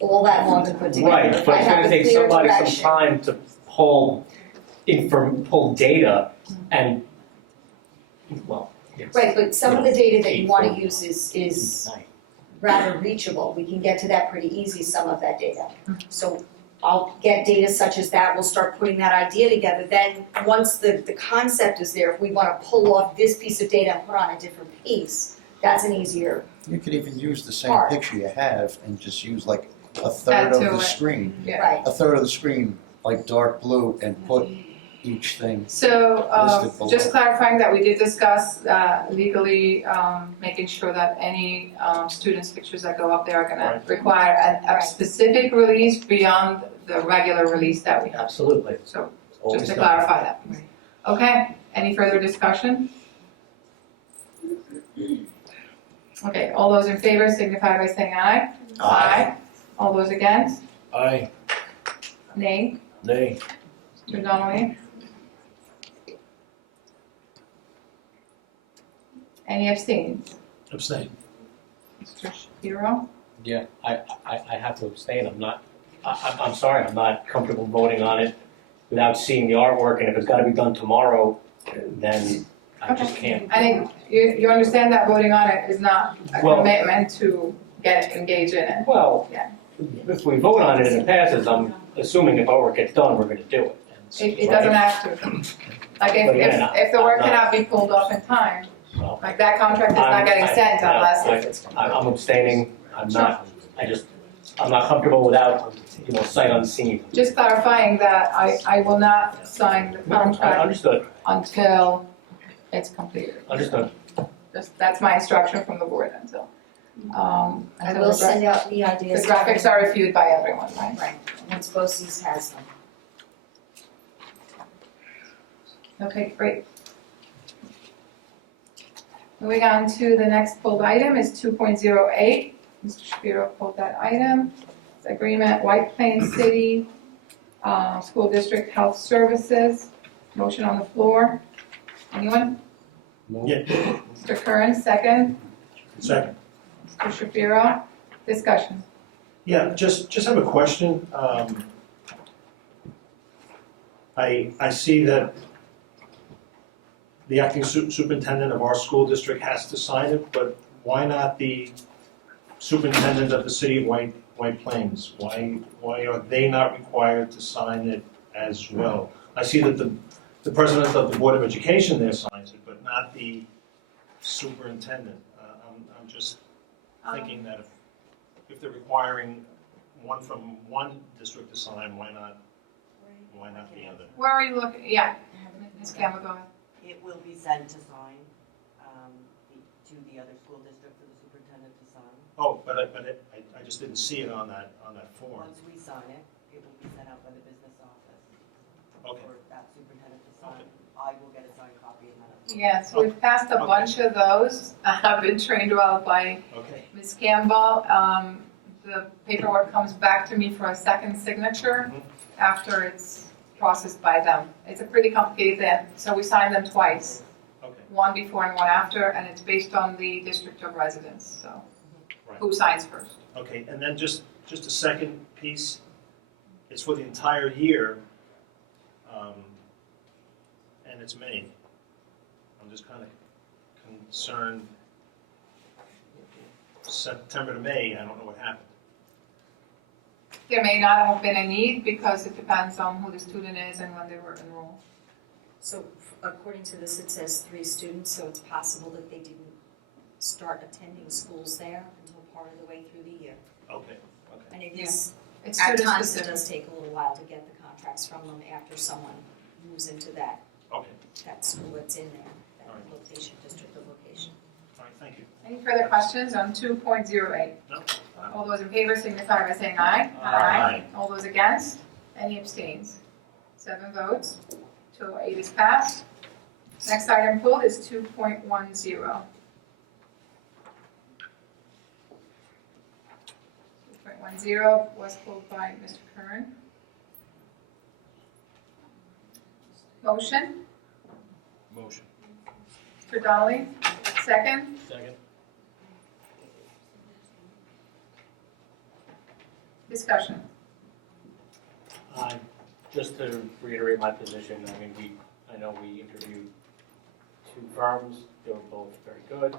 all that long to put together. right, but I it's have gonna a take clear somebody some direction. time to pull data and, well, yes. Right, but some of the data that you wanna use is rather reachable. We can get to that pretty easy, some of that data. So I'll get data such as that, we'll start putting that idea together. Then, once the concept is there, if we wanna pull off this piece of data and put on a different piece, that's an easier. You could even use the same Part. picture you have and just use like a third Add of to the it. screen. Yeah. Right. A third of the screen, like dark blue, and put each thing. So, Listed below. just clarifying that we did discuss legally making sure that any students' pictures that go up there are gonna require a specific release beyond the regular release that we have. Absolutely. So, Always just to done. clarify that. Okay, any further discussion? Okay, all those in favor signify by saying aye. Aye. All those against? Aye, Nay. nay. Mr. Donnelly? Any abstains? Abstain. Mr. Shapiro? Yeah, I have to abstain. I'm sorry, I'm not comfortable voting on it without seeing the artwork, and if it's gotta be done tomorrow, then I just can't. I think you understand that voting on it is not a Well- commitment to get engaged in it. Well, Yeah. if we vote on it and it passes, I'm assuming if artwork gets done, we're gonna do it. It doesn't have to. Like But again, if the work I'm not- cannot be pulled off in time, Well, like that contract is not getting sent unless it's. I'm abstaining, I'm not comfortable without, sight unseen. Just clarifying that I will not sign the contract Understood, until it's completed. understood. That's my instruction from the board until. I until will the send out the ideas. graphics are reviewed by everyone, right? Right, once Boces has them. Okay, great. Moving on to the next pulled item is 2.08. Mr. Shapiro pulled that item. It's agreement White Plains City School District Health Services. Motion on the floor. Anyone? Yeah. Mr. Curran, second. Second. Mr. Shapiro, discussion. Yeah, just have a question. I see that the acting superintendent of our school district has to sign it, but why not the superintendent of the city of White Plains? Why are they not required to sign it as well? I see that the president of the Board of Education there signs it, but not the superintendent. I'm just thinking that if they're requiring one from one district to sign, why not the other? Where are you looking? Yeah, Ms. Campbell, go ahead. It will be sent to sign, to the other school district for the superintendent to sign. Oh, but I just didn't see it on that form. Once we sign it, it will be sent out by the business office Okay. for that superintendent to sign. Okay. I will get a signed copy of that. Yeah, so we've passed a bunch of those. I've been trained well by Okay. Ms. Campbell. The paperwork comes back to me for a second signature after it's processed by them. It's a pretty complicated thing, so we sign them twice, Okay. one before and one after, and it's based on the district of residence, so Right. who signs first? Okay, and then just a second piece. It's for the entire year, and it's May. I'm just kind of concerned. September to May, I don't know what happened. There may not have been a need because it depends on who the student is and when they were enrolled. So according to this, it says 3 students, so it's possible that they didn't start attending schools there until part of the way through the year. Okay. And it is, It's at student times, it specific. does take a little while to get the contracts from them after someone moves into that school that's in there, that All right. location, district of location. All right, thank you. Any further questions on 2.08? No? All those in favor signify by saying aye. Aye. All those against? Any abstains? 7 votes. 208 is passed. Next item pulled is 2.10. 2.10 was pulled by Mr. Curran. Motion, Motion. Mr. Donnelly, second. Second. Discussion. Just to reiterate my position, I know we interviewed 2 firms, they were both very good.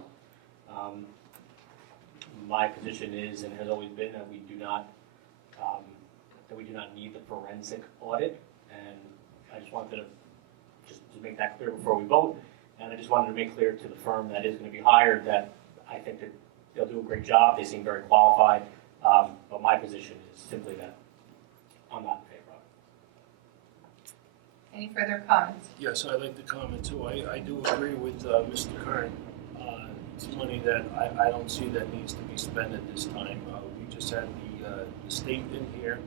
My position is and has always been that we do not need the forensic audit, and I just wanted to make that clear before we vote, and I just wanted to make clear to the firm that is going to be hired that I think that they'll do a great job, they seem very qualified, but my position is simply that I'm not in favor of it. Any further comments? Yes, I'd like to comment too. I do agree with Mr. Kern. It's money that I don't see that needs to be spent at this time. We just had the state in here.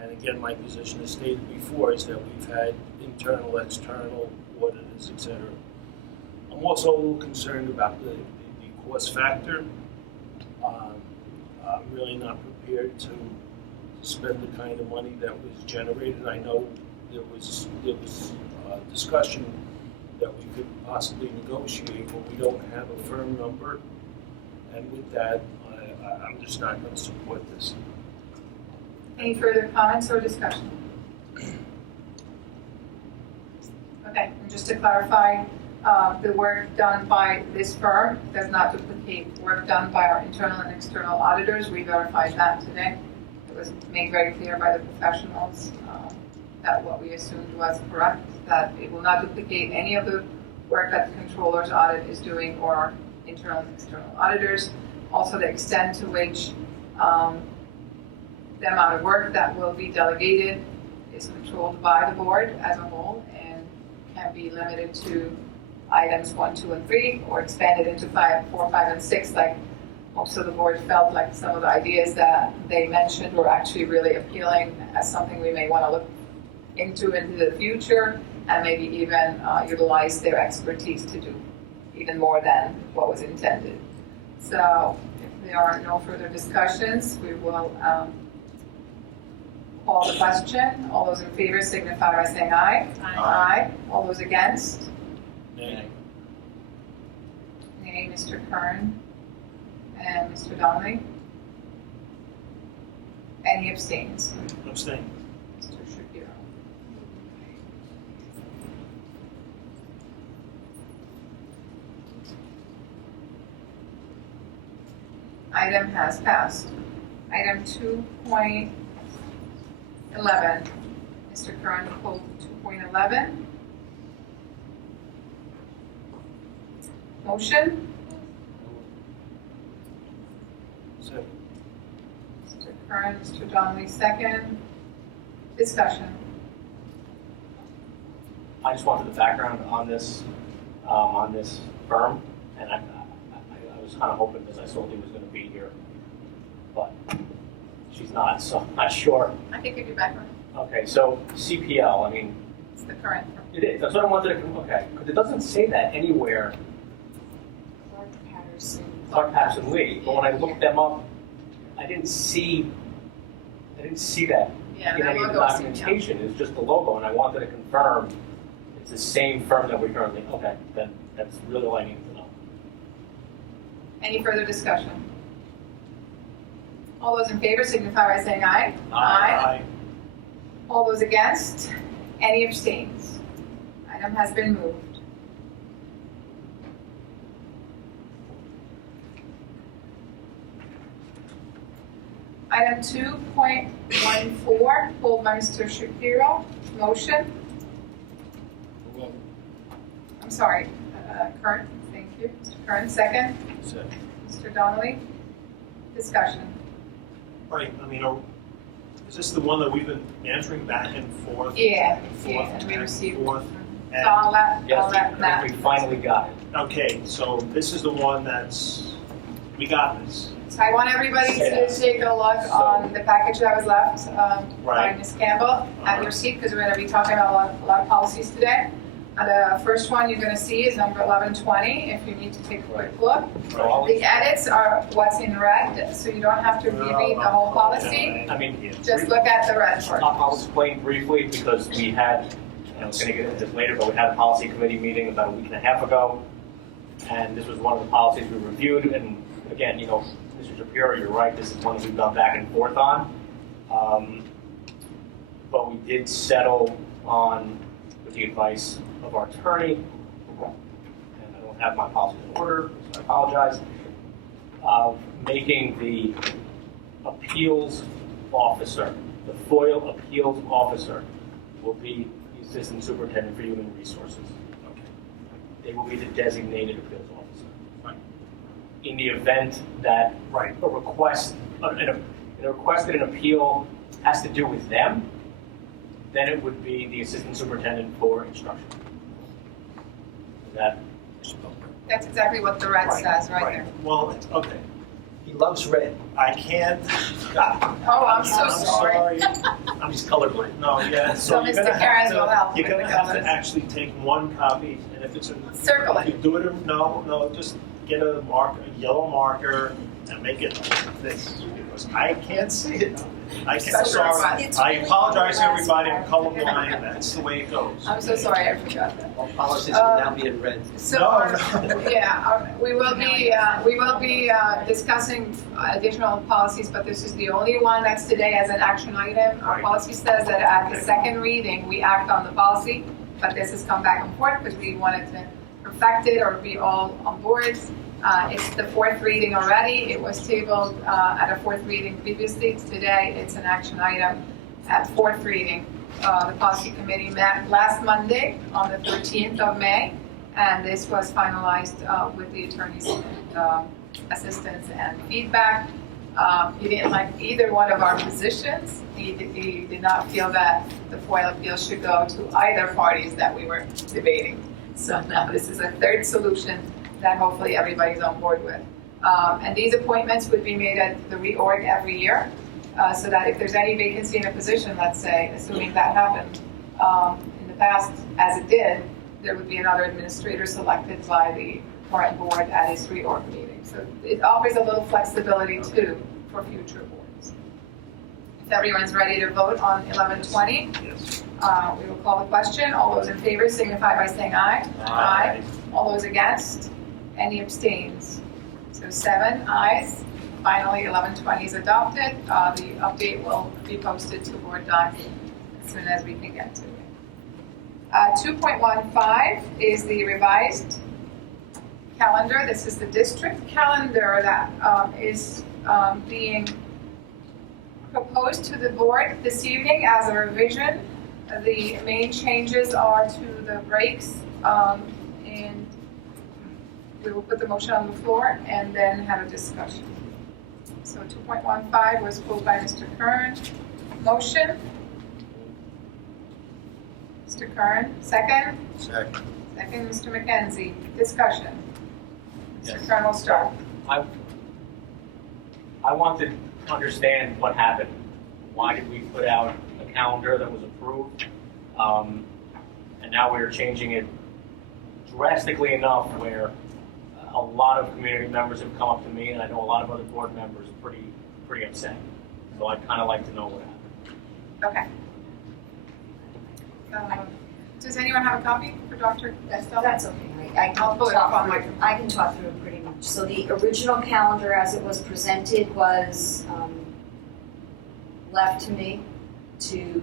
And again, my position as stated before is that we've had internal, external auditors, et cetera. I'm also a little concerned about the cost factor. I'm really not prepared to spend the kind of money that was generated. I know there was discussion that we could possibly negotiate when we don't have a firm number. And with that, I'm just not gonna support this. Any further comments or discussion? Okay, and just to clarify, the work done by this firm does not duplicate work done by our internal and external auditors. We verified that today. It was made very clear by the professionals that what we assumed was correct, that it will not duplicate any of the work that the controller's audit is doing or our internal and external auditors. Also, the extent to which the amount of work that will be delegated is controlled by the board as a whole and can be limited to items 1, 2, and 3, or expanded into 5, 4, 5, and 6, like most of the board felt like some of the ideas that they mentioned were actually really appealing as something we may want to look into the future, and maybe even utilize their expertise to do even more than what was intended. So if there are no further discussions, we will call the question. All those in favor signify by saying aye. Aye. All those against? Nay. Nay, Mr. Kern and Mr. Donnelly. Any abstains? Abstain. Mr. Shapiro. Item has passed. Item 2.11. Mr. Kern pulled 2.11. Motion? Second. Mr. Kern, Mr. Donnelly, second. Discussion. I just wanted the background on this firm, and I was kind of hoping, because I told he was going to be here, but she's not, so I'm not sure. I can give you background. Okay, so CPL, I mean, It's the current. it is, that's what I wanted to, okay, because it doesn't say that anywhere, Clark Patterson Lee, but when I looked them up, I didn't see that Yeah, in that any of the logo's documentation. It's just the logo, and I wanted to confirm it's the same firm that we currently, okay, then that's really all I needed to know. Any further discussion? All those in favor signify by saying aye. Aye. All those against? Any abstains? Item has been moved. Item 2.14, pulled by Mr. Shapiro. Motion? I'm sorry, Kern, thank you. Mr. Kern, second. Second. Mr. Donnelly? Discussion. Right, I mean, is this the one that we've been answering back and forth? Yeah, and forth, yeah, and we back received. forth? So I'll let Yes, I Matt. think we finally got it. Okay, so this is the one we got this. So I want everybody to take a look on the package that was left by Right. Ms. Campbell at your seat, because we're going to be talking about a lot of policies today. The first one you're going to see is number 1120, if you need to take a quick look. The edits are what's in red, so you don't have to reread the whole policy. I mean, Just look at the red part. I'll explain briefly, because we had, and I was going to get into this later, but we had a policy committee meeting about a week and a half ago, and this was one of the policies we reviewed, and again, you know, Mr. Shapiro, you're right, this is one that we've gone back and forth on. But we did settle on, with the advice of our attorney, and I don't have my policies in order, so I apologize, of making the appeals officer, the FOIL appeals officer, will be the Assistant Superintendent for Human Resources. Okay. They will be the designated appeals officer. Right. In the event that Right. a request, a request that an appeal has to do with them, then it would be the Assistant Superintendent for Instruction. That, That's exactly what the red says right there. Well, okay, He loves red. I can't. Oh, I'm so sorry. I'm just colorblind. No, yeah, So you're Mr. gonna have Karas to- will help You're with gonna the have to colors. actually take one copy, and if it's a, Circle if you it. do it, no, just get a yellow marker, and make it like this, because I can't see it. I'm Special sorry, request. I apologize to everybody, I'm colorblind, that's the way it goes. I'm so sorry, I forgot that. All policies will now be in red. So, No. yeah, we will be discussing additional policies, but this is the only one that's today as an action item. Our Right. policy says that at the second reading, we act on the policy, but this has come back and forth because we wanted to perfect it or be all on board. It's the fourth reading already. It was tabled at a fourth reading previously. Today, it's an action item at fourth reading. The policy committee met last Monday on the 13th of May, and this was finalized with the attorney's assistance and feedback. He didn't like either one of our positions. He did not feel that the FOIL appeal should go to either parties that we were debating. So now this is a third solution that hopefully everybody's on board with. And these appointments would be made at the reorg every year, so that if there's any vacancy in a position, let's say, assuming that happened in the past, as it did, there would be another administrator selected by the current board at its reorg meeting. So it offers a little flexibility too for future boards. If everyone's ready to vote on 1120, Yes. we will call the question. All those in favor signify by saying aye. Aye. All those against? Any abstains? So 7 ayes. Finally, 1120 is adopted. The update will be posted to Board Doc as soon as we can get to it. 2.15 is the revised calendar. This is the district calendar that is being proposed to the board this evening as a revision. The main changes are to the breaks, and we will put the motion on the floor and then have a discussion. So 2.15 was pulled by Mr. Kern. Motion? Mr. Kern, second? Second. Second, Mr. McKenzie. Discussion. Mr. Yes. Kern will start. I want to understand what happened. Why did we put out a calendar that was approved? And now we're changing it drastically enough where a lot of community members have come up to me, and I know a lot of other board members are pretty upset. So I'd kind of like to know what happened. Okay. Does anyone have a copy for Dr. Estelle? That's okay. I'll pull it up on my. I can talk through it pretty much. So the original calendar as it was presented was left to me to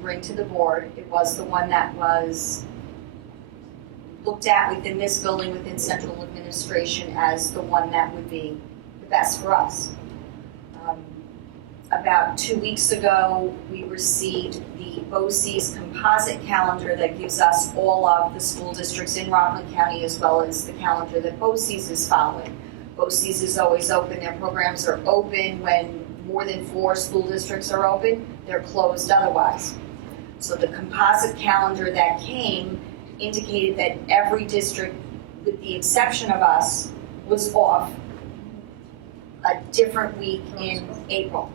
bring to the board. It was the one that was looked at within this building, within central administration, as the one that would be the best for us. About 2 weeks ago, we received the Boces composite calendar that gives us all of the school districts in Rockland County, as well as the calendar that Boces is following. Boces is always open. Their programs are open when more than 4 school districts are open. They're closed otherwise. So the composite calendar that came indicated that every district, with the exception of us, was off a different week in April.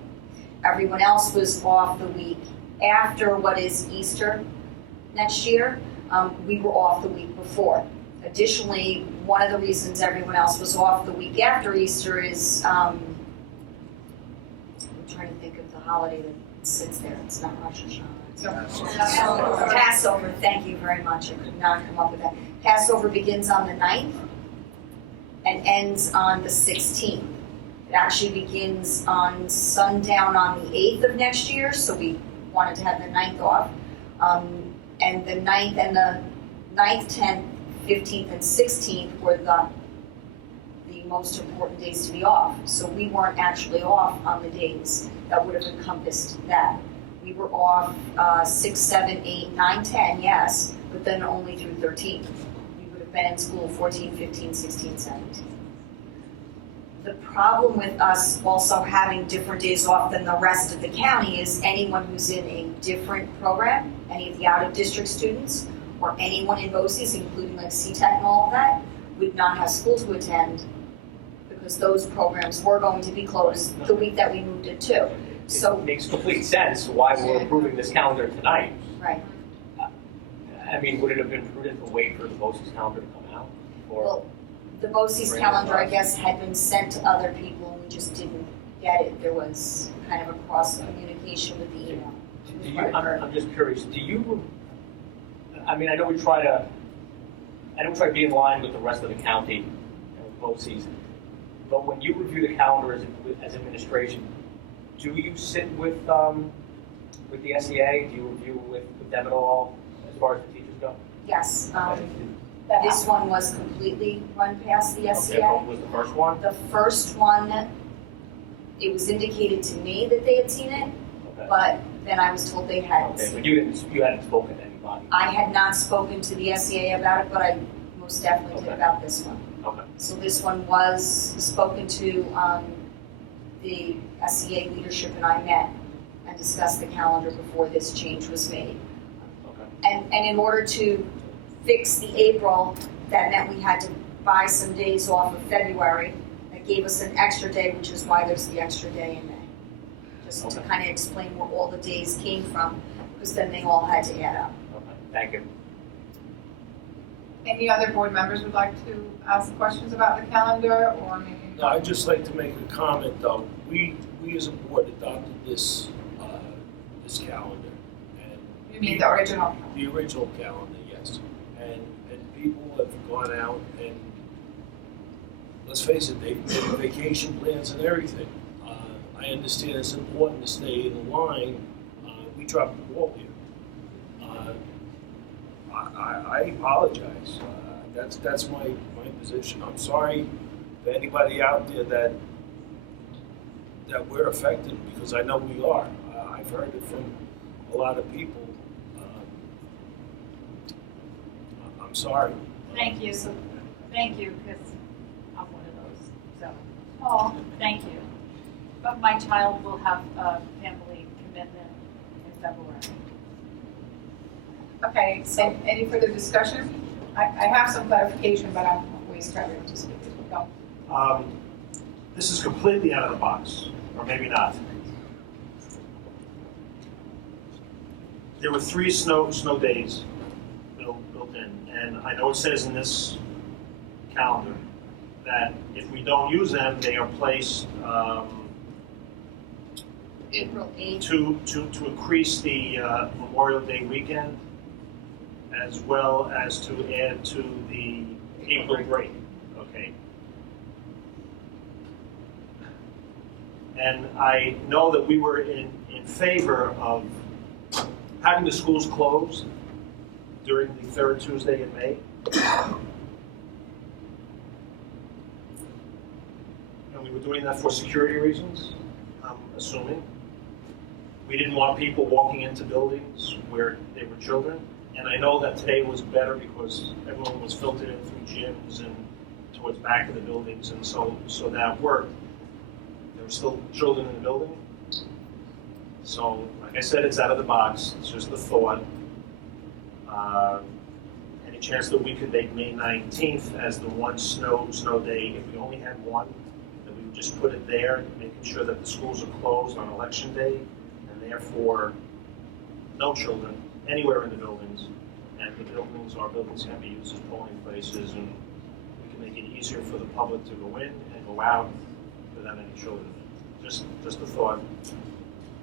Everyone else was off the week after what is Easter next year. We were off the week before. Additionally, one of the reasons everyone else was off the week after Easter is, I'm trying to think of the holiday that sits there. It's not Rosh Hashanah. Passover, thank you very much. I could not come up with that. Passover begins on the 9th and ends on the 16th. It actually begins on sundown on the 8th of next year, so we wanted to have the 9th off. And the 9th and the 9th, 10th, 15th, and 16th were the most important days to be off. So we weren't actually off on the days that would have encompassed that. We were off 6, 7, 8, 9, 10, yes, but then only through 13. We would have been in school 14, 15, 16, 17. The problem with us also having different days off than the rest of the county is anyone who's in a different program, any of the out-of-district students, or anyone in Boces, including like CTEC and all of that, would not have school to attend because those programs were going to be closed the week that we moved it to. So It makes complete sense why we're approving this calendar tonight. right. I mean, would it have been prudent to wait for the Boces calendar to come out? Or Well, the Boces calendar, I guess, had been sent to other people, and we just didn't get it. There was kind of a cross communication with the email. Do you, I'm just curious, do you, I mean, I know we try to be in line with the rest of the county and with Boces, but when you review the calendar as administration, do you sit with the SEA? Do you review with them at all as far as the teachers go? Yes, this one was completely run past the SEA. Okay, what was the first one? The first one, it was indicated to me that they had seen it, Okay. but then I was told they hadn't Okay, seen but it. you hadn't spoken to anybody? I had not spoken to the SEA about it, but I most definitely did Okay. about this one. Okay. So this one was spoken to, the SEA leadership and I met and discussed the calendar before this change was made. Okay. And in order to fix the April, that meant we had to buy some days off of February. That gave us an extra day, which is why there's the extra day in May. Just to Okay. kind of explain where all the days came from, because then they all had to add up. Okay, thank you. Any other board members would like to ask questions about the calendar or maybe? No, I'd just like to make a comment though. We as a board adopted this calendar, and You mean the original? the original calendar, yes. And people have gone out and, let's face it, they've made vacation plans and everything. I understand it's important to stay in line. We dropped the ball here. I apologize. That's my position. I'm sorry to anybody out there that we're affected, because I know we are. I've heard it from a lot of people. I'm sorry. Thank you, because I'm one of those, so, oh, thank you. But my child will have a family commitment in February. Okay, so any further discussion? I have some clarification, but I'm waste everyone to speak. Go. This is completely out of the box, or maybe not. There were 3 snow days built in, and I know it says in this calendar that if we don't use them, they are placed April 8th. to increase the Memorial Day weekend, as well as to add to the April break. Okay. And I know that we were in favor of having the schools closed during the 3rd Tuesday in May. And we were doing that for security reasons, I'm assuming. We didn't want people walking into buildings where they were children. And I know that today was better because everyone was filtered in through gyms and towards back of the buildings, and so that worked. There were still children in the building. So, like I said, it's out of the box. It's just a thought. Any chance that we could make May 19th as the one snow day? If we only had one, that we would just put it there, making sure that the schools are closed on election day, and therefore no children anywhere in the buildings. And our buildings can be used as polling places, and we can make it easier for the public to go in and go out without any children. Just a thought.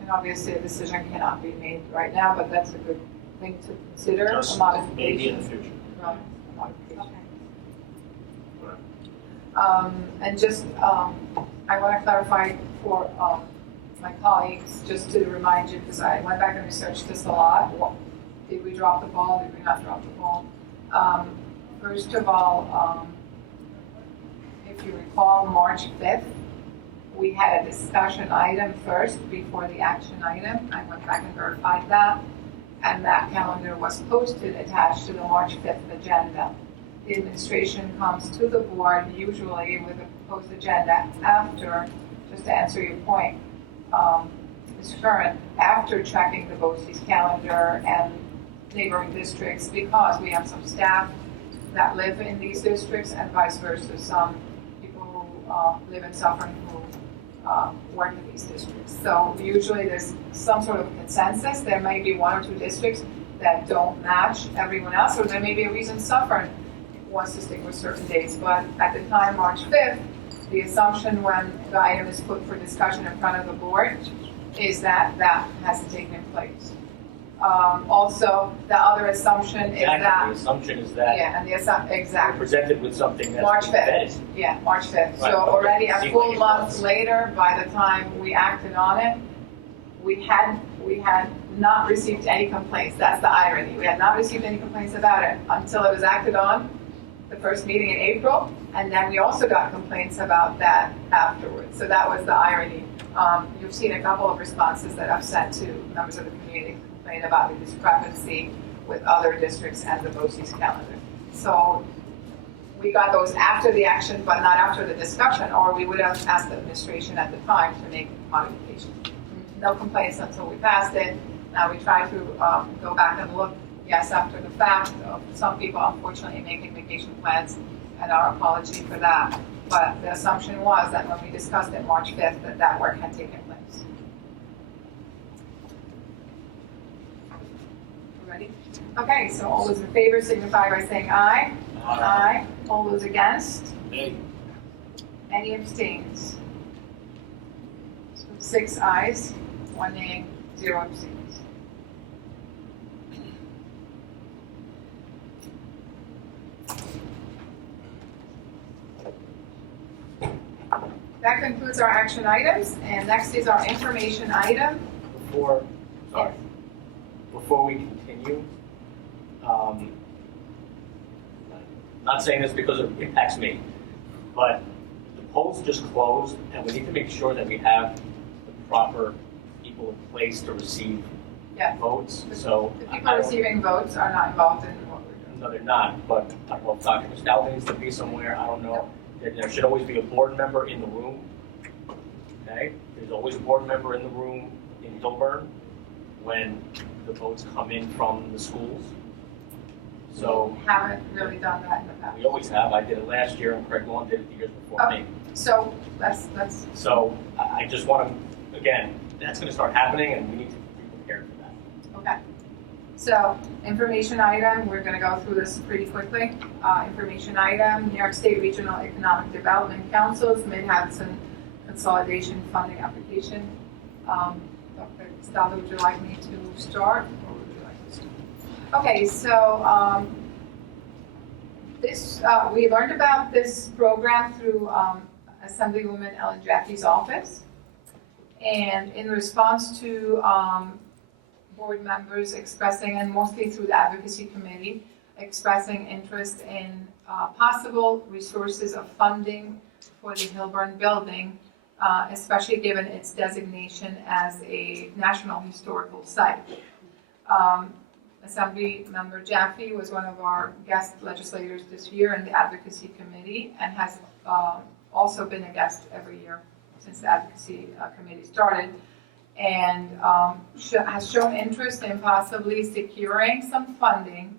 And obviously, a decision cannot be made right now, but that's a good thing to consider, Just a modification. maybe in the future. Right, a modification. Right. And just, I want to clarify for my colleagues, just to remind you, because I went back and researched this a lot. Did we drop the ball? Did we not drop the ball? First of all, if you recall, March 5th, we had a discussion item first before the action item. I went back and verified that. And that calendar was posted attached to the March 5th agenda. The administration comes to the board usually with a proposed agenda after, just to answer your point, Mr. Curran, after checking the Boces calendar and neighboring districts, because we have some staff that live in these districts and vice versa, some people who live in Suffern who work in these districts. So usually there's some sort of consensus. There may be 1 or 2 districts that don't match everyone else, or there may be a reason Suffern wants to stick with certain dates. But at the time, March 5th, the assumption when the item is put for discussion in front of the board is that that hasn't taken place. Also, the other assumption is Exactly, that, the assumption is that yeah, and the we're exactly, presented with something that's March been 5th. vetted. Yeah, March 5th. Right, So okay. already a Seems full like it month was. later, by the time we acted on it, we had not received any complaints. That's the irony. We had not received any complaints about it until it was acted on, the first meeting in April, and then we also got complaints about that afterwards. So that was the irony. You've seen a couple of responses that I've sent to members of the community complain about the discrepancy with other districts and the Boces calendar. So we got those after the action, but not after the discussion, or we would have asked the administration at the time to make modifications. No complaints until we passed it. Now we try to go back and look, yes, after the fact, of some people unfortunately making vacation plans, and our apology for that. But the assumption was that when we discussed it March 5th, that that work had taken place. Ready? Okay, so all those in favor signify by saying aye. Aye. All those against? Nay. Any abstains? So 6 ayes, 1 nay, 0 abstains. That concludes our action items, and next is our information item. Before we continue, not saying this because it impacts me, but the polls just closed, and we need to make sure that we have the proper people in place to receive Yeah. votes. So The people receiving votes are not involved in what we're doing. No, they're not, but I don't know if Dr. Costello needs to be somewhere, I don't know. There should always be a board member in the room, okay? There's always a board member in the room in Hilburn when the votes come in from the schools. So We haven't really done that in the past. we always have, I did it last year and Craig Long did it the years before me. So let's So I just want to, again, that's going to start happening and we need to be prepared for that. okay. So information item, we're going to go through this pretty quickly. Information item, New York State Regional Economic Development Council's Mid-Hudson Consolidation Funding Application. Dr. Costello, would you like me to start, or would you like to start? Okay, so this we learned about this program through Assemblywoman Ellen Jaffe's office, and in response to board members expressing, and mostly through the advocacy committee, expressing interest in possible resources of funding for the Hilburn building, especially given its designation as a National Historical Site. Assembly Member Jaffe was one of our guest legislators this year in the advocacy committee and has also been a guest every year since the advocacy committee started, and has shown interest in possibly securing some funding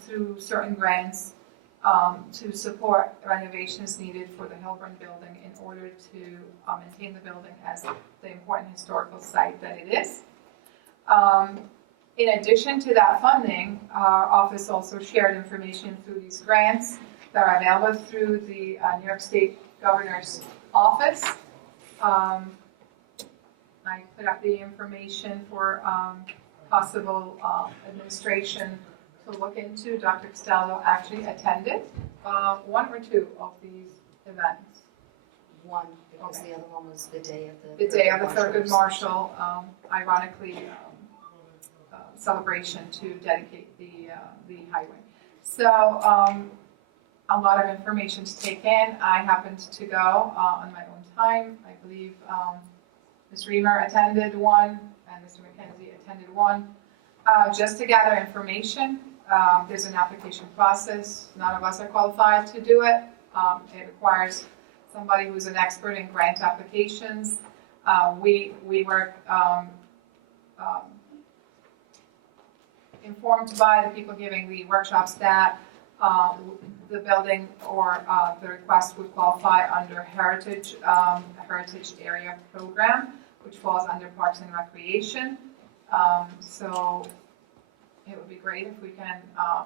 through certain grants to support renovations needed for the Hilburn building in order to maintain the building as the important historical site that it is. In addition to that funding, our office also shared information through these grants that are available through the New York State Governor's Office. I put up the information for possible administration to look into. Dr. Costello actually attended 1 or 2 of these events. One, because the other one was the day of The day of the Thurgood Marshall, ironically, celebration to dedicate the highway. So a lot of information to take in. I happened to go on my own time. I believe Ms. Reamer attended one, and Mr. McKenzie attended one, just to gather information. There's an application process. None of us are qualified to do it. It requires somebody who's an expert in grant applications. We were informed by the people giving the workshops that the building or the request would qualify under Heritage Area Program, which falls under Parks and Recreation. So it would be great if we can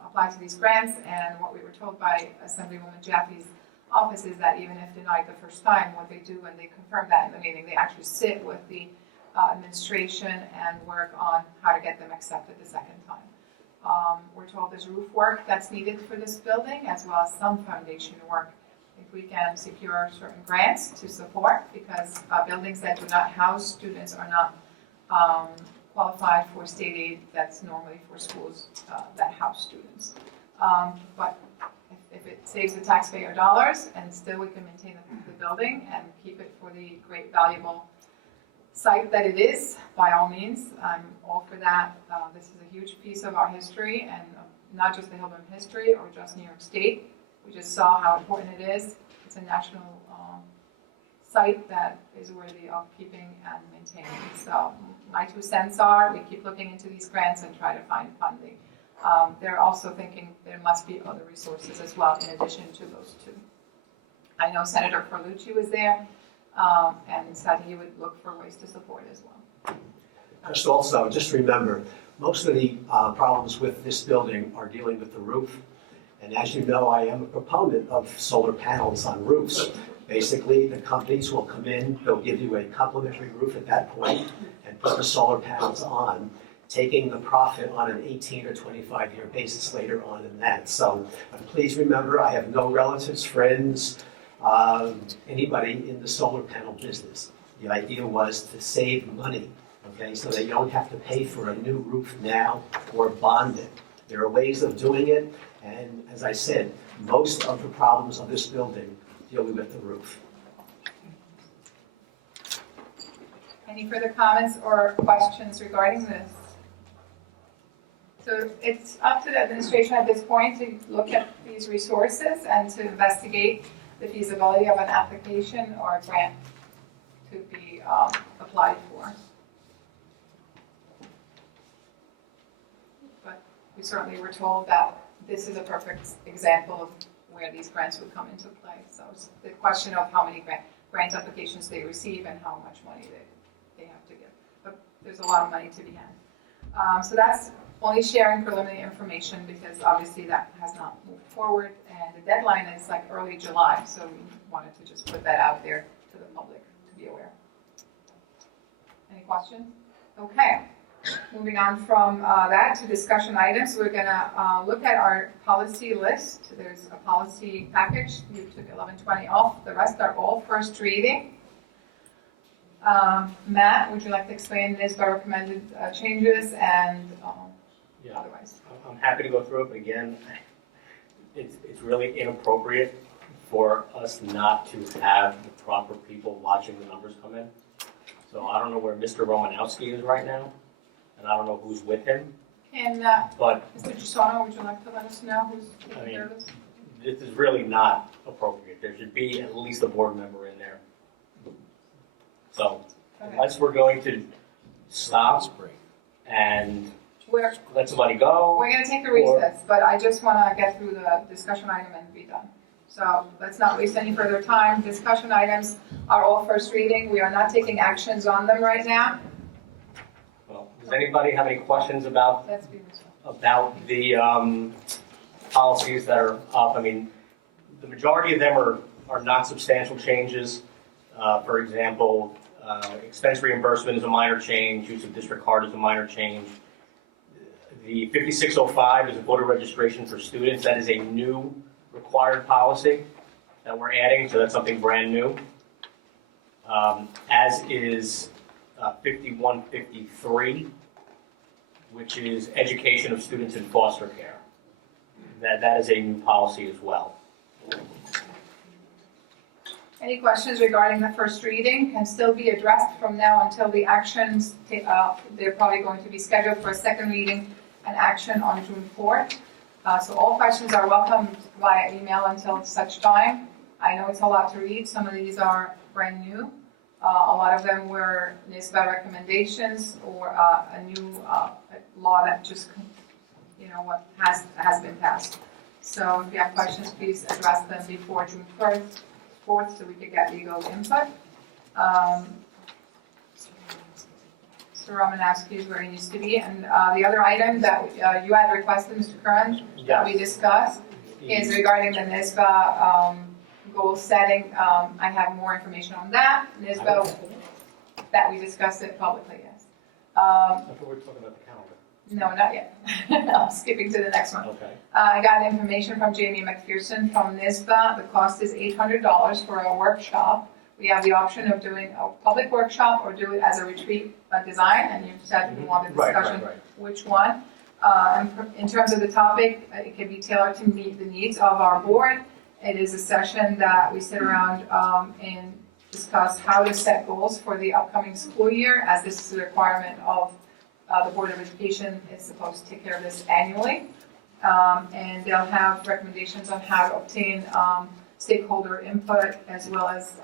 apply to these grants, and what we were told by Assemblywoman Jaffe's office is that even if denied the first time, what they do when they confirm that in the meeting, they actually sit with the administration and work on how to get them accepted the second time. We're told there's roof work that's needed for this building, as well as some foundation work. If we can secure certain grants to support, because buildings that do not house students are not qualified for state aid. That's normally for schools that house students. But if it saves the taxpayer dollars and still we can maintain the building and keep it for the great valuable site that it is, by all means, I'm all for that. This is a huge piece of our history, and not just the Hillman history or just New York State. We just saw how important it is. It's a national site that is worthy of keeping and maintaining. So my 2 cents are, we keep looking into these grants and try to find funding. They're also thinking there must be other resources as well in addition to those 2. I know Senator Carlucci was there and said he would look for ways to support as well. Just also, just remember, most of the problems with this building are dealing with the roof. And as you know, I am a proponent of solar panels on roofs. Basically, the companies will come in, they'll give you a complimentary roof at that point and put the solar panels on, taking the profit on an 18 or 25-year basis later on in that. So please remember, I have no relatives, friends, anybody in the solar panel business. The idea was to save money, okay, so that you don't have to pay for a new roof now or bond it. There are ways of doing it, and as I said, most of the problems of this building deal with the roof. Any further comments or questions regarding this? So it's up to the administration at this point to look at these resources and to investigate the feasibility of an application or a grant to be applied for. But we certainly were told that this is a perfect example of where these grants would come into play. So it's the question of how many grant applications they receive and how much money they have to give. But there's a lot of money to be had. So that's only sharing preliminary information because obviously that has not moved forward, and the deadline is like early July, so we wanted to just put that out there to the public to be aware. Any questions? Okay. Moving on from that to discussion items, we're going to look at our policy list. There's a policy package. You took 1120 off. The rest are all first reading. Matt, would you like to explain NISBA recommended changes and otherwise? I'm happy to go through it, but again, it's really inappropriate for us not to have the proper people watching the numbers come in. So I don't know where Mr. Romanowski is right now. And I don't know who's with him. And but Mr. Gisano, would you like to let us know who's taking care of this? This is really not appropriate. There should be at least a board member in there. So unless we're going to stop and let somebody go. We're going to take a recess, but I just want to get through the discussion item and be done. So let's not waste any further time. Discussion items are all first reading. We are not taking actions on them right now. Does anybody have any questions about the policies that are up? I mean, the majority of them are not substantial changes. For example, expense reimbursement is a minor change. Use of district card is a minor change. The 5605 is a voter registration for students. That is a new required policy that we're adding, so that's something brand new. As is 5153, which is education of students in foster care. That is a new policy as well. Any questions regarding the first reading can still be addressed from now until the actions, they're probably going to be scheduled for a second reading and action on June 4th. So all questions are welcome via email until such time. I know it's a lot to read. Some of these are brand new. A lot of them were NISBA recommendations or a new law that just, what has been passed. So if you have questions, please address them before June 4th so we could get legal input. Mr. Romanowski is where he needs to be. And the other item that you had requested, Mr. Curran, that we discussed is regarding the NISBA goal setting, I have more information on that. NISBA, that we discussed it publicly, yes. I thought we were talking about the calendar. No, not yet. I'm skipping to the next one. Okay. I got information from Jamie McPherson from NISBA. The cost is $800 for a workshop. We have the option of doing a public workshop or do it as a retreat design, and you said you wanted discussion which one. In terms of the topic, it can be tailored to meet the needs of our board. It is a session that we sit around and discuss how to set goals for the upcoming school year, as this is a requirement of the Board of Education is supposed to take care of this annually. And they'll have recommendations on how to obtain stakeholder input, as well as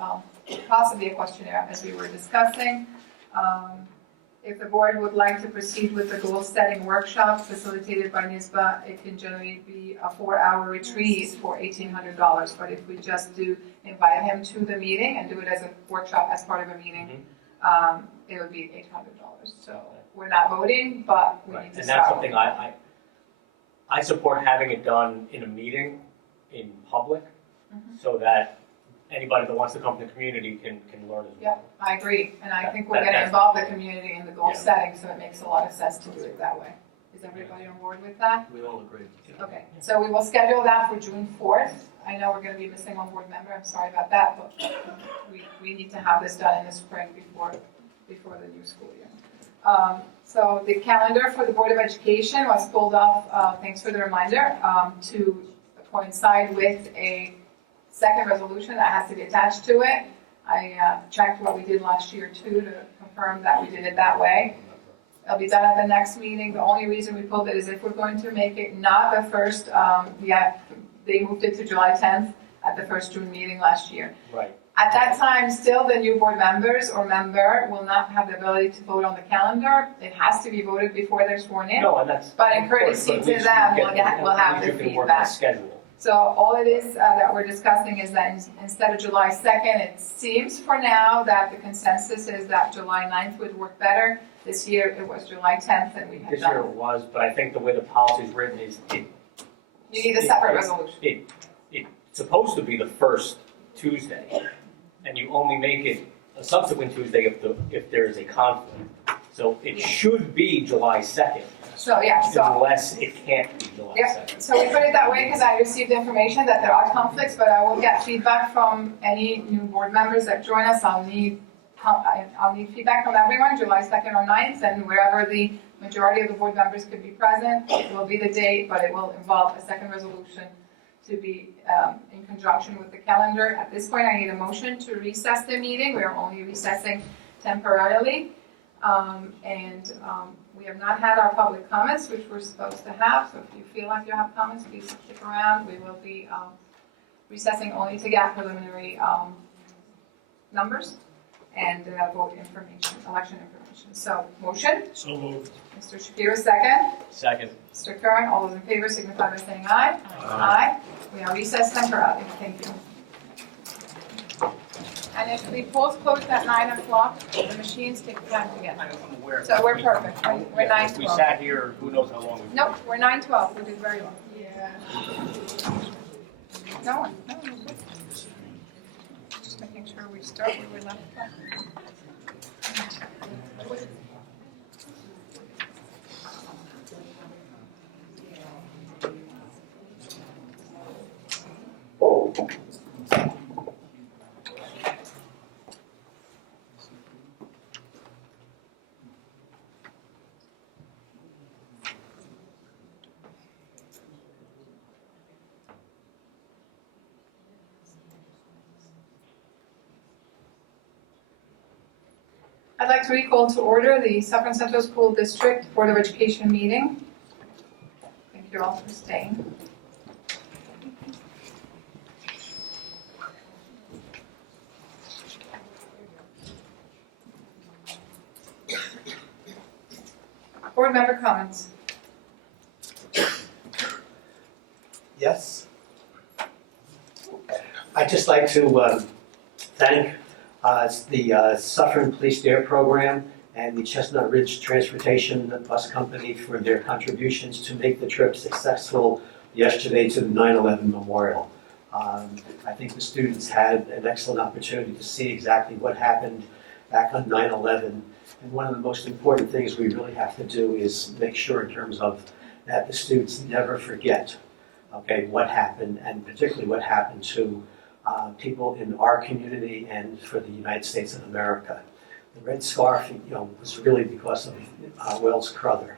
possibly a questionnaire, as we were discussing. If the board would like to proceed with the goal-setting workshop facilitated by NISBA, it can generally be a 4-hour retreat for $1,800. But if we just do invite him to the meeting and do it as a workshop as part of a meeting, it would be $800. So we're not voting, but we need to And start. that's something I support having it done in a meeting in public, so that anybody that wants to come to the community can learn as well. Yeah, I agree, and I think we're That- going to that's- involve the community in the goal Yeah. setting, so it makes a lot of sense to do it that way. Is everybody on board with that? We all agree. Okay, so we will schedule that for June 4th. I know we're going to be missing one board member, I'm sorry about that, but we need to have this done in the spring before the new school year. So the calendar for the Board of Education was pulled off, thanks for the reminder, to coincide with a second resolution that has to be attached to it. I checked what we did last year too to confirm that we did it that way. It'll be done at the next meeting. The only reason we pulled it is if we're going to make it not the first, they moved it to July 10th at the first June meeting last year. Right. At that time, still the new board members or member will not have the ability to vote on the calendar. It has to be voted before they're sworn in. No, and that's. But in courtesy of course, but to at least them, you we'll get- we'll have at the least you can work on feedback. schedule. So all it is that we're discussing is that instead of July 2nd, it seems for now that the consensus is that July 9th would work better. This year it was July 10th and we have This year done. it was, but I think the way the policy is written is You need a separate resolution. It's supposed to be the first Tuesday, and you only make it a subsequent Tuesday if there is a conflict. So it should be July 2nd, So yeah, so. unless it can't be July Yeah, 2nd. so we put it that way because I received information that there are conflicts, but I will get feedback from any new board members that join us. I'll need feedback from everyone, July 2nd or 9th, and wherever the majority of the board members could be present, it will be the date, but it will involve a second resolution to be in conjunction with the calendar. At this point, I need a motion to recess the meeting. We are only recessing temporarily. We have not had our public comments, which we're supposed to have, so if you feel like you have comments, please stick around. We will be recessing only to get preliminary numbers and vote information, election information. So, motion? So moved. Mr. Shapiro, second. Second. Mr. Curran, all those in favor signify by saying aye. Aye. We are recessed temporarily. Thank you. And if the polls close at 9 o'clock, the machines take time to get. I'm aware. So we're perfect. We're Yeah, If we 9:12. sat here, who knows how long we. Nope, we're 9:12. We did very well. Yeah. No, we're good. Just making sure we start where we left off. I'd like to recall to order the Suffern Central School District Board of Education meeting. Thank you all for staying. Board member comments. Yes. I'd just like to thank the Suffern Police Dare Program and the Chestnut Ridge Transportation Bus Company for their contributions to make the trip successful yesterday to the 9/11 Memorial. I think the students had an excellent opportunity to see exactly what happened back on 9/11. And one of the most important things we really have to do is make sure in terms of that the students never forget, okay, what happened, and particularly what happened to people in our community and for the United States of America. The Red Scarf, was really because of Wells Crother.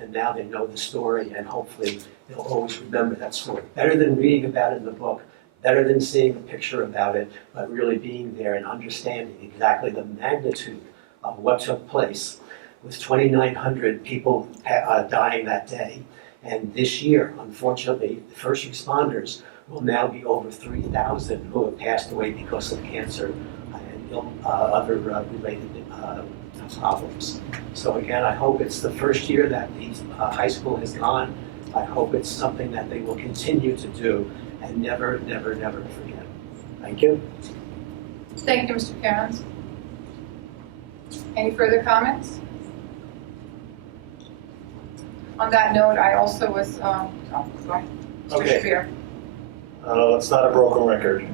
And now they know the story, and hopefully they'll always remember that story. Better than reading about it in the book, better than seeing a picture about it, but really being there and understanding exactly the magnitude of what took place, with 2,900 people dying that day. And this year, unfortunately, the first responders will now be over 3,000 who have passed away because of cancer and other related problems. So again, I hope it's the first year that the high school has gone. I hope it's something that they will continue to do and never, never, never forget. Thank you. Thank you, Mr. Cairns. Any further comments? On that note, I also was, go ahead. Mr. Okay. Shapiro. It's not a broken record.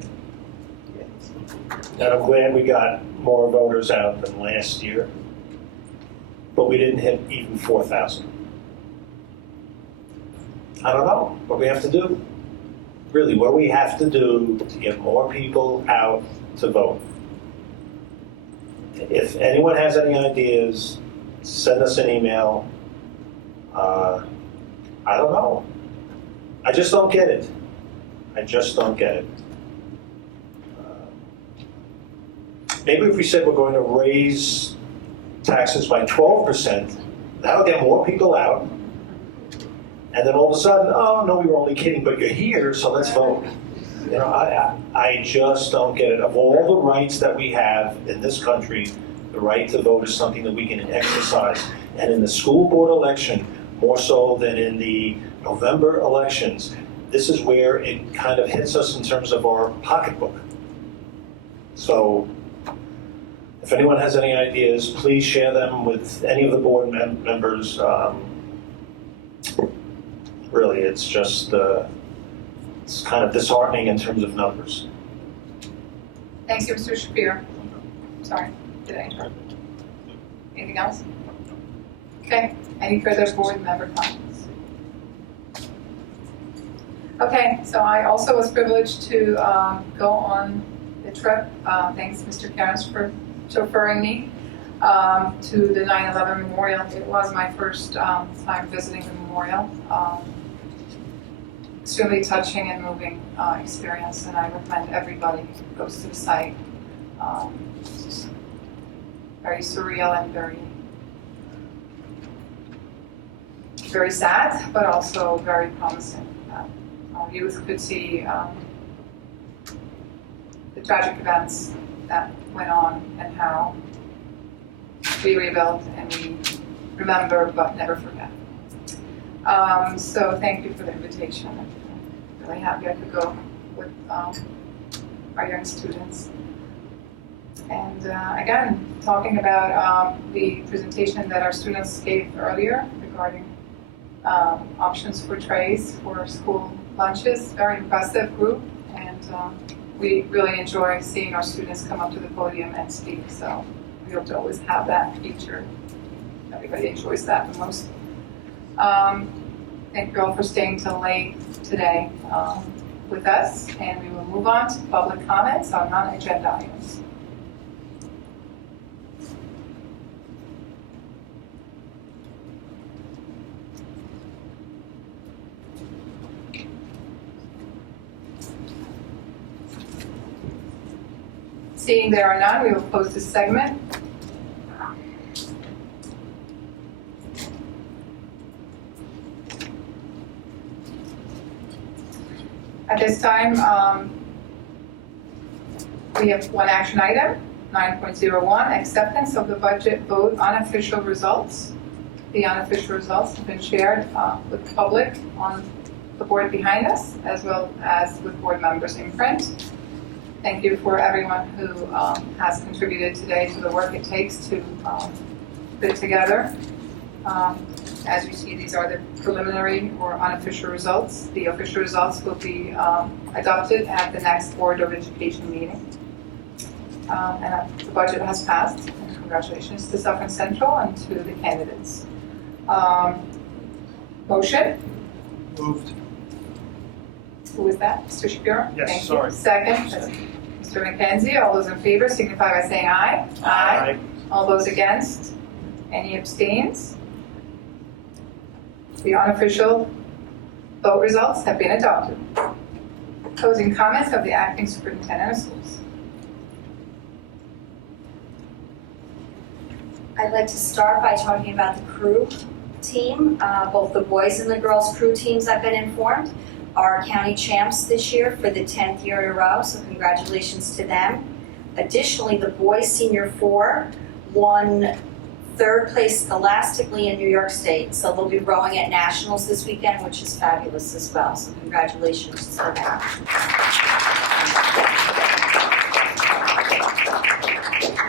And I'm glad we got more voters out than last year, but we didn't hit even 4,000. I don't know what we have to do. Really, what do we have to do to get more people out to vote? If anyone has any ideas, send us an email. I don't know. I just don't get it. I just don't get it. Maybe if we said we're going to raise taxes by 12%, that'll get more people out. And then all of a sudden, oh no, we were only kidding, but you're here, so let's vote. I just don't get it. Of all the rights that we have in this country, the right to vote is something that we can exercise. And in the school board election, more so than in the November elections, this is where it kind of hits us in terms of our pocketbook. So if anyone has any ideas, please share them with any of the board members. Really, it's just, it's kind of disheartening in terms of numbers. Thank you, Mr. Shapiro. Sorry, did I interrupt? Anything else? Okay, any further board member comments? Okay, so I also was privileged to go on the trip. Thanks, Mr. Cairns, for chauffeuring me to the 9/11 Memorial. It was my first time visiting the memorial. Extremely touching and moving experience, and I recommend everybody goes to the site. It's just very surreal and very sad, but also very promising. Our youth could see the tragic events that went on and how we rebuilt and we remember but never forget. So thank you for the invitation. I'm really happy I could go with our young students. And again, talking about the presentation that our students gave earlier regarding options for trays for school lunches, very impressive group, and we really enjoy seeing our students come up to the podium and speak, so we hope to always have that feature. Everybody enjoys that the most. Thank you all for staying till late today with us, and we will move on to public comments on non-agenda items. Seeing there are none, we will close this segment. At this time, we have one action item, 9.01, acceptance of the budget vote unofficial results. The unofficial results have been shared with the public on the board behind us, as well as with board members in print. Thank you for everyone who has contributed today to the work it takes to put it together. As you see, these are the preliminary or unofficial results. The official results will be adopted at the next Board of Education meeting. And the budget has passed. And congratulations to Suffern Central and to the candidates. Motion? Moved. Who is that? Mr. Shapiro? Yes, Thank sorry. you. Second, Mr. McKenzie. All those in favor signify by saying aye. Aye. All those against? Any abstains? The unofficial vote results have been adopted. Closing comments of the acting superintendent of schools. I'd like to start by talking about the crew team. Both the boys and the girls crew teams, I've been informed, are county champs this year for the 10th year in a row, so congratulations to them. Additionally, the boys senior 4 won 3rd place scholastically in New York State, so they'll be rowing at nationals this weekend, which is fabulous as well, so congratulations to them.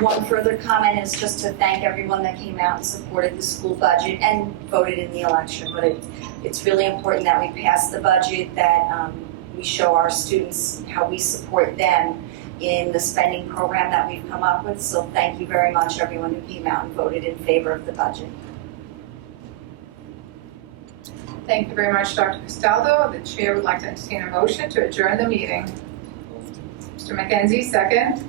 One further comment is just to thank everyone that came out and supported the school budget and voted in the election. But it's really important that we pass the budget, that we show our students how we support them in the spending program that we've come up with. So thank you very much, everyone who came out and voted in favor of the budget. Thank you very much, Dr. Castaldo. The chair would like to entertain a motion to adjourn the meeting. Mr. McKenzie, second.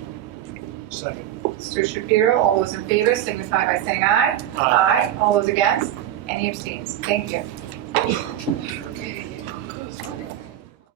Second. Mr. Shapiro, all those in favor signify by saying aye. Aye. All those against? Any abstains? Thank you.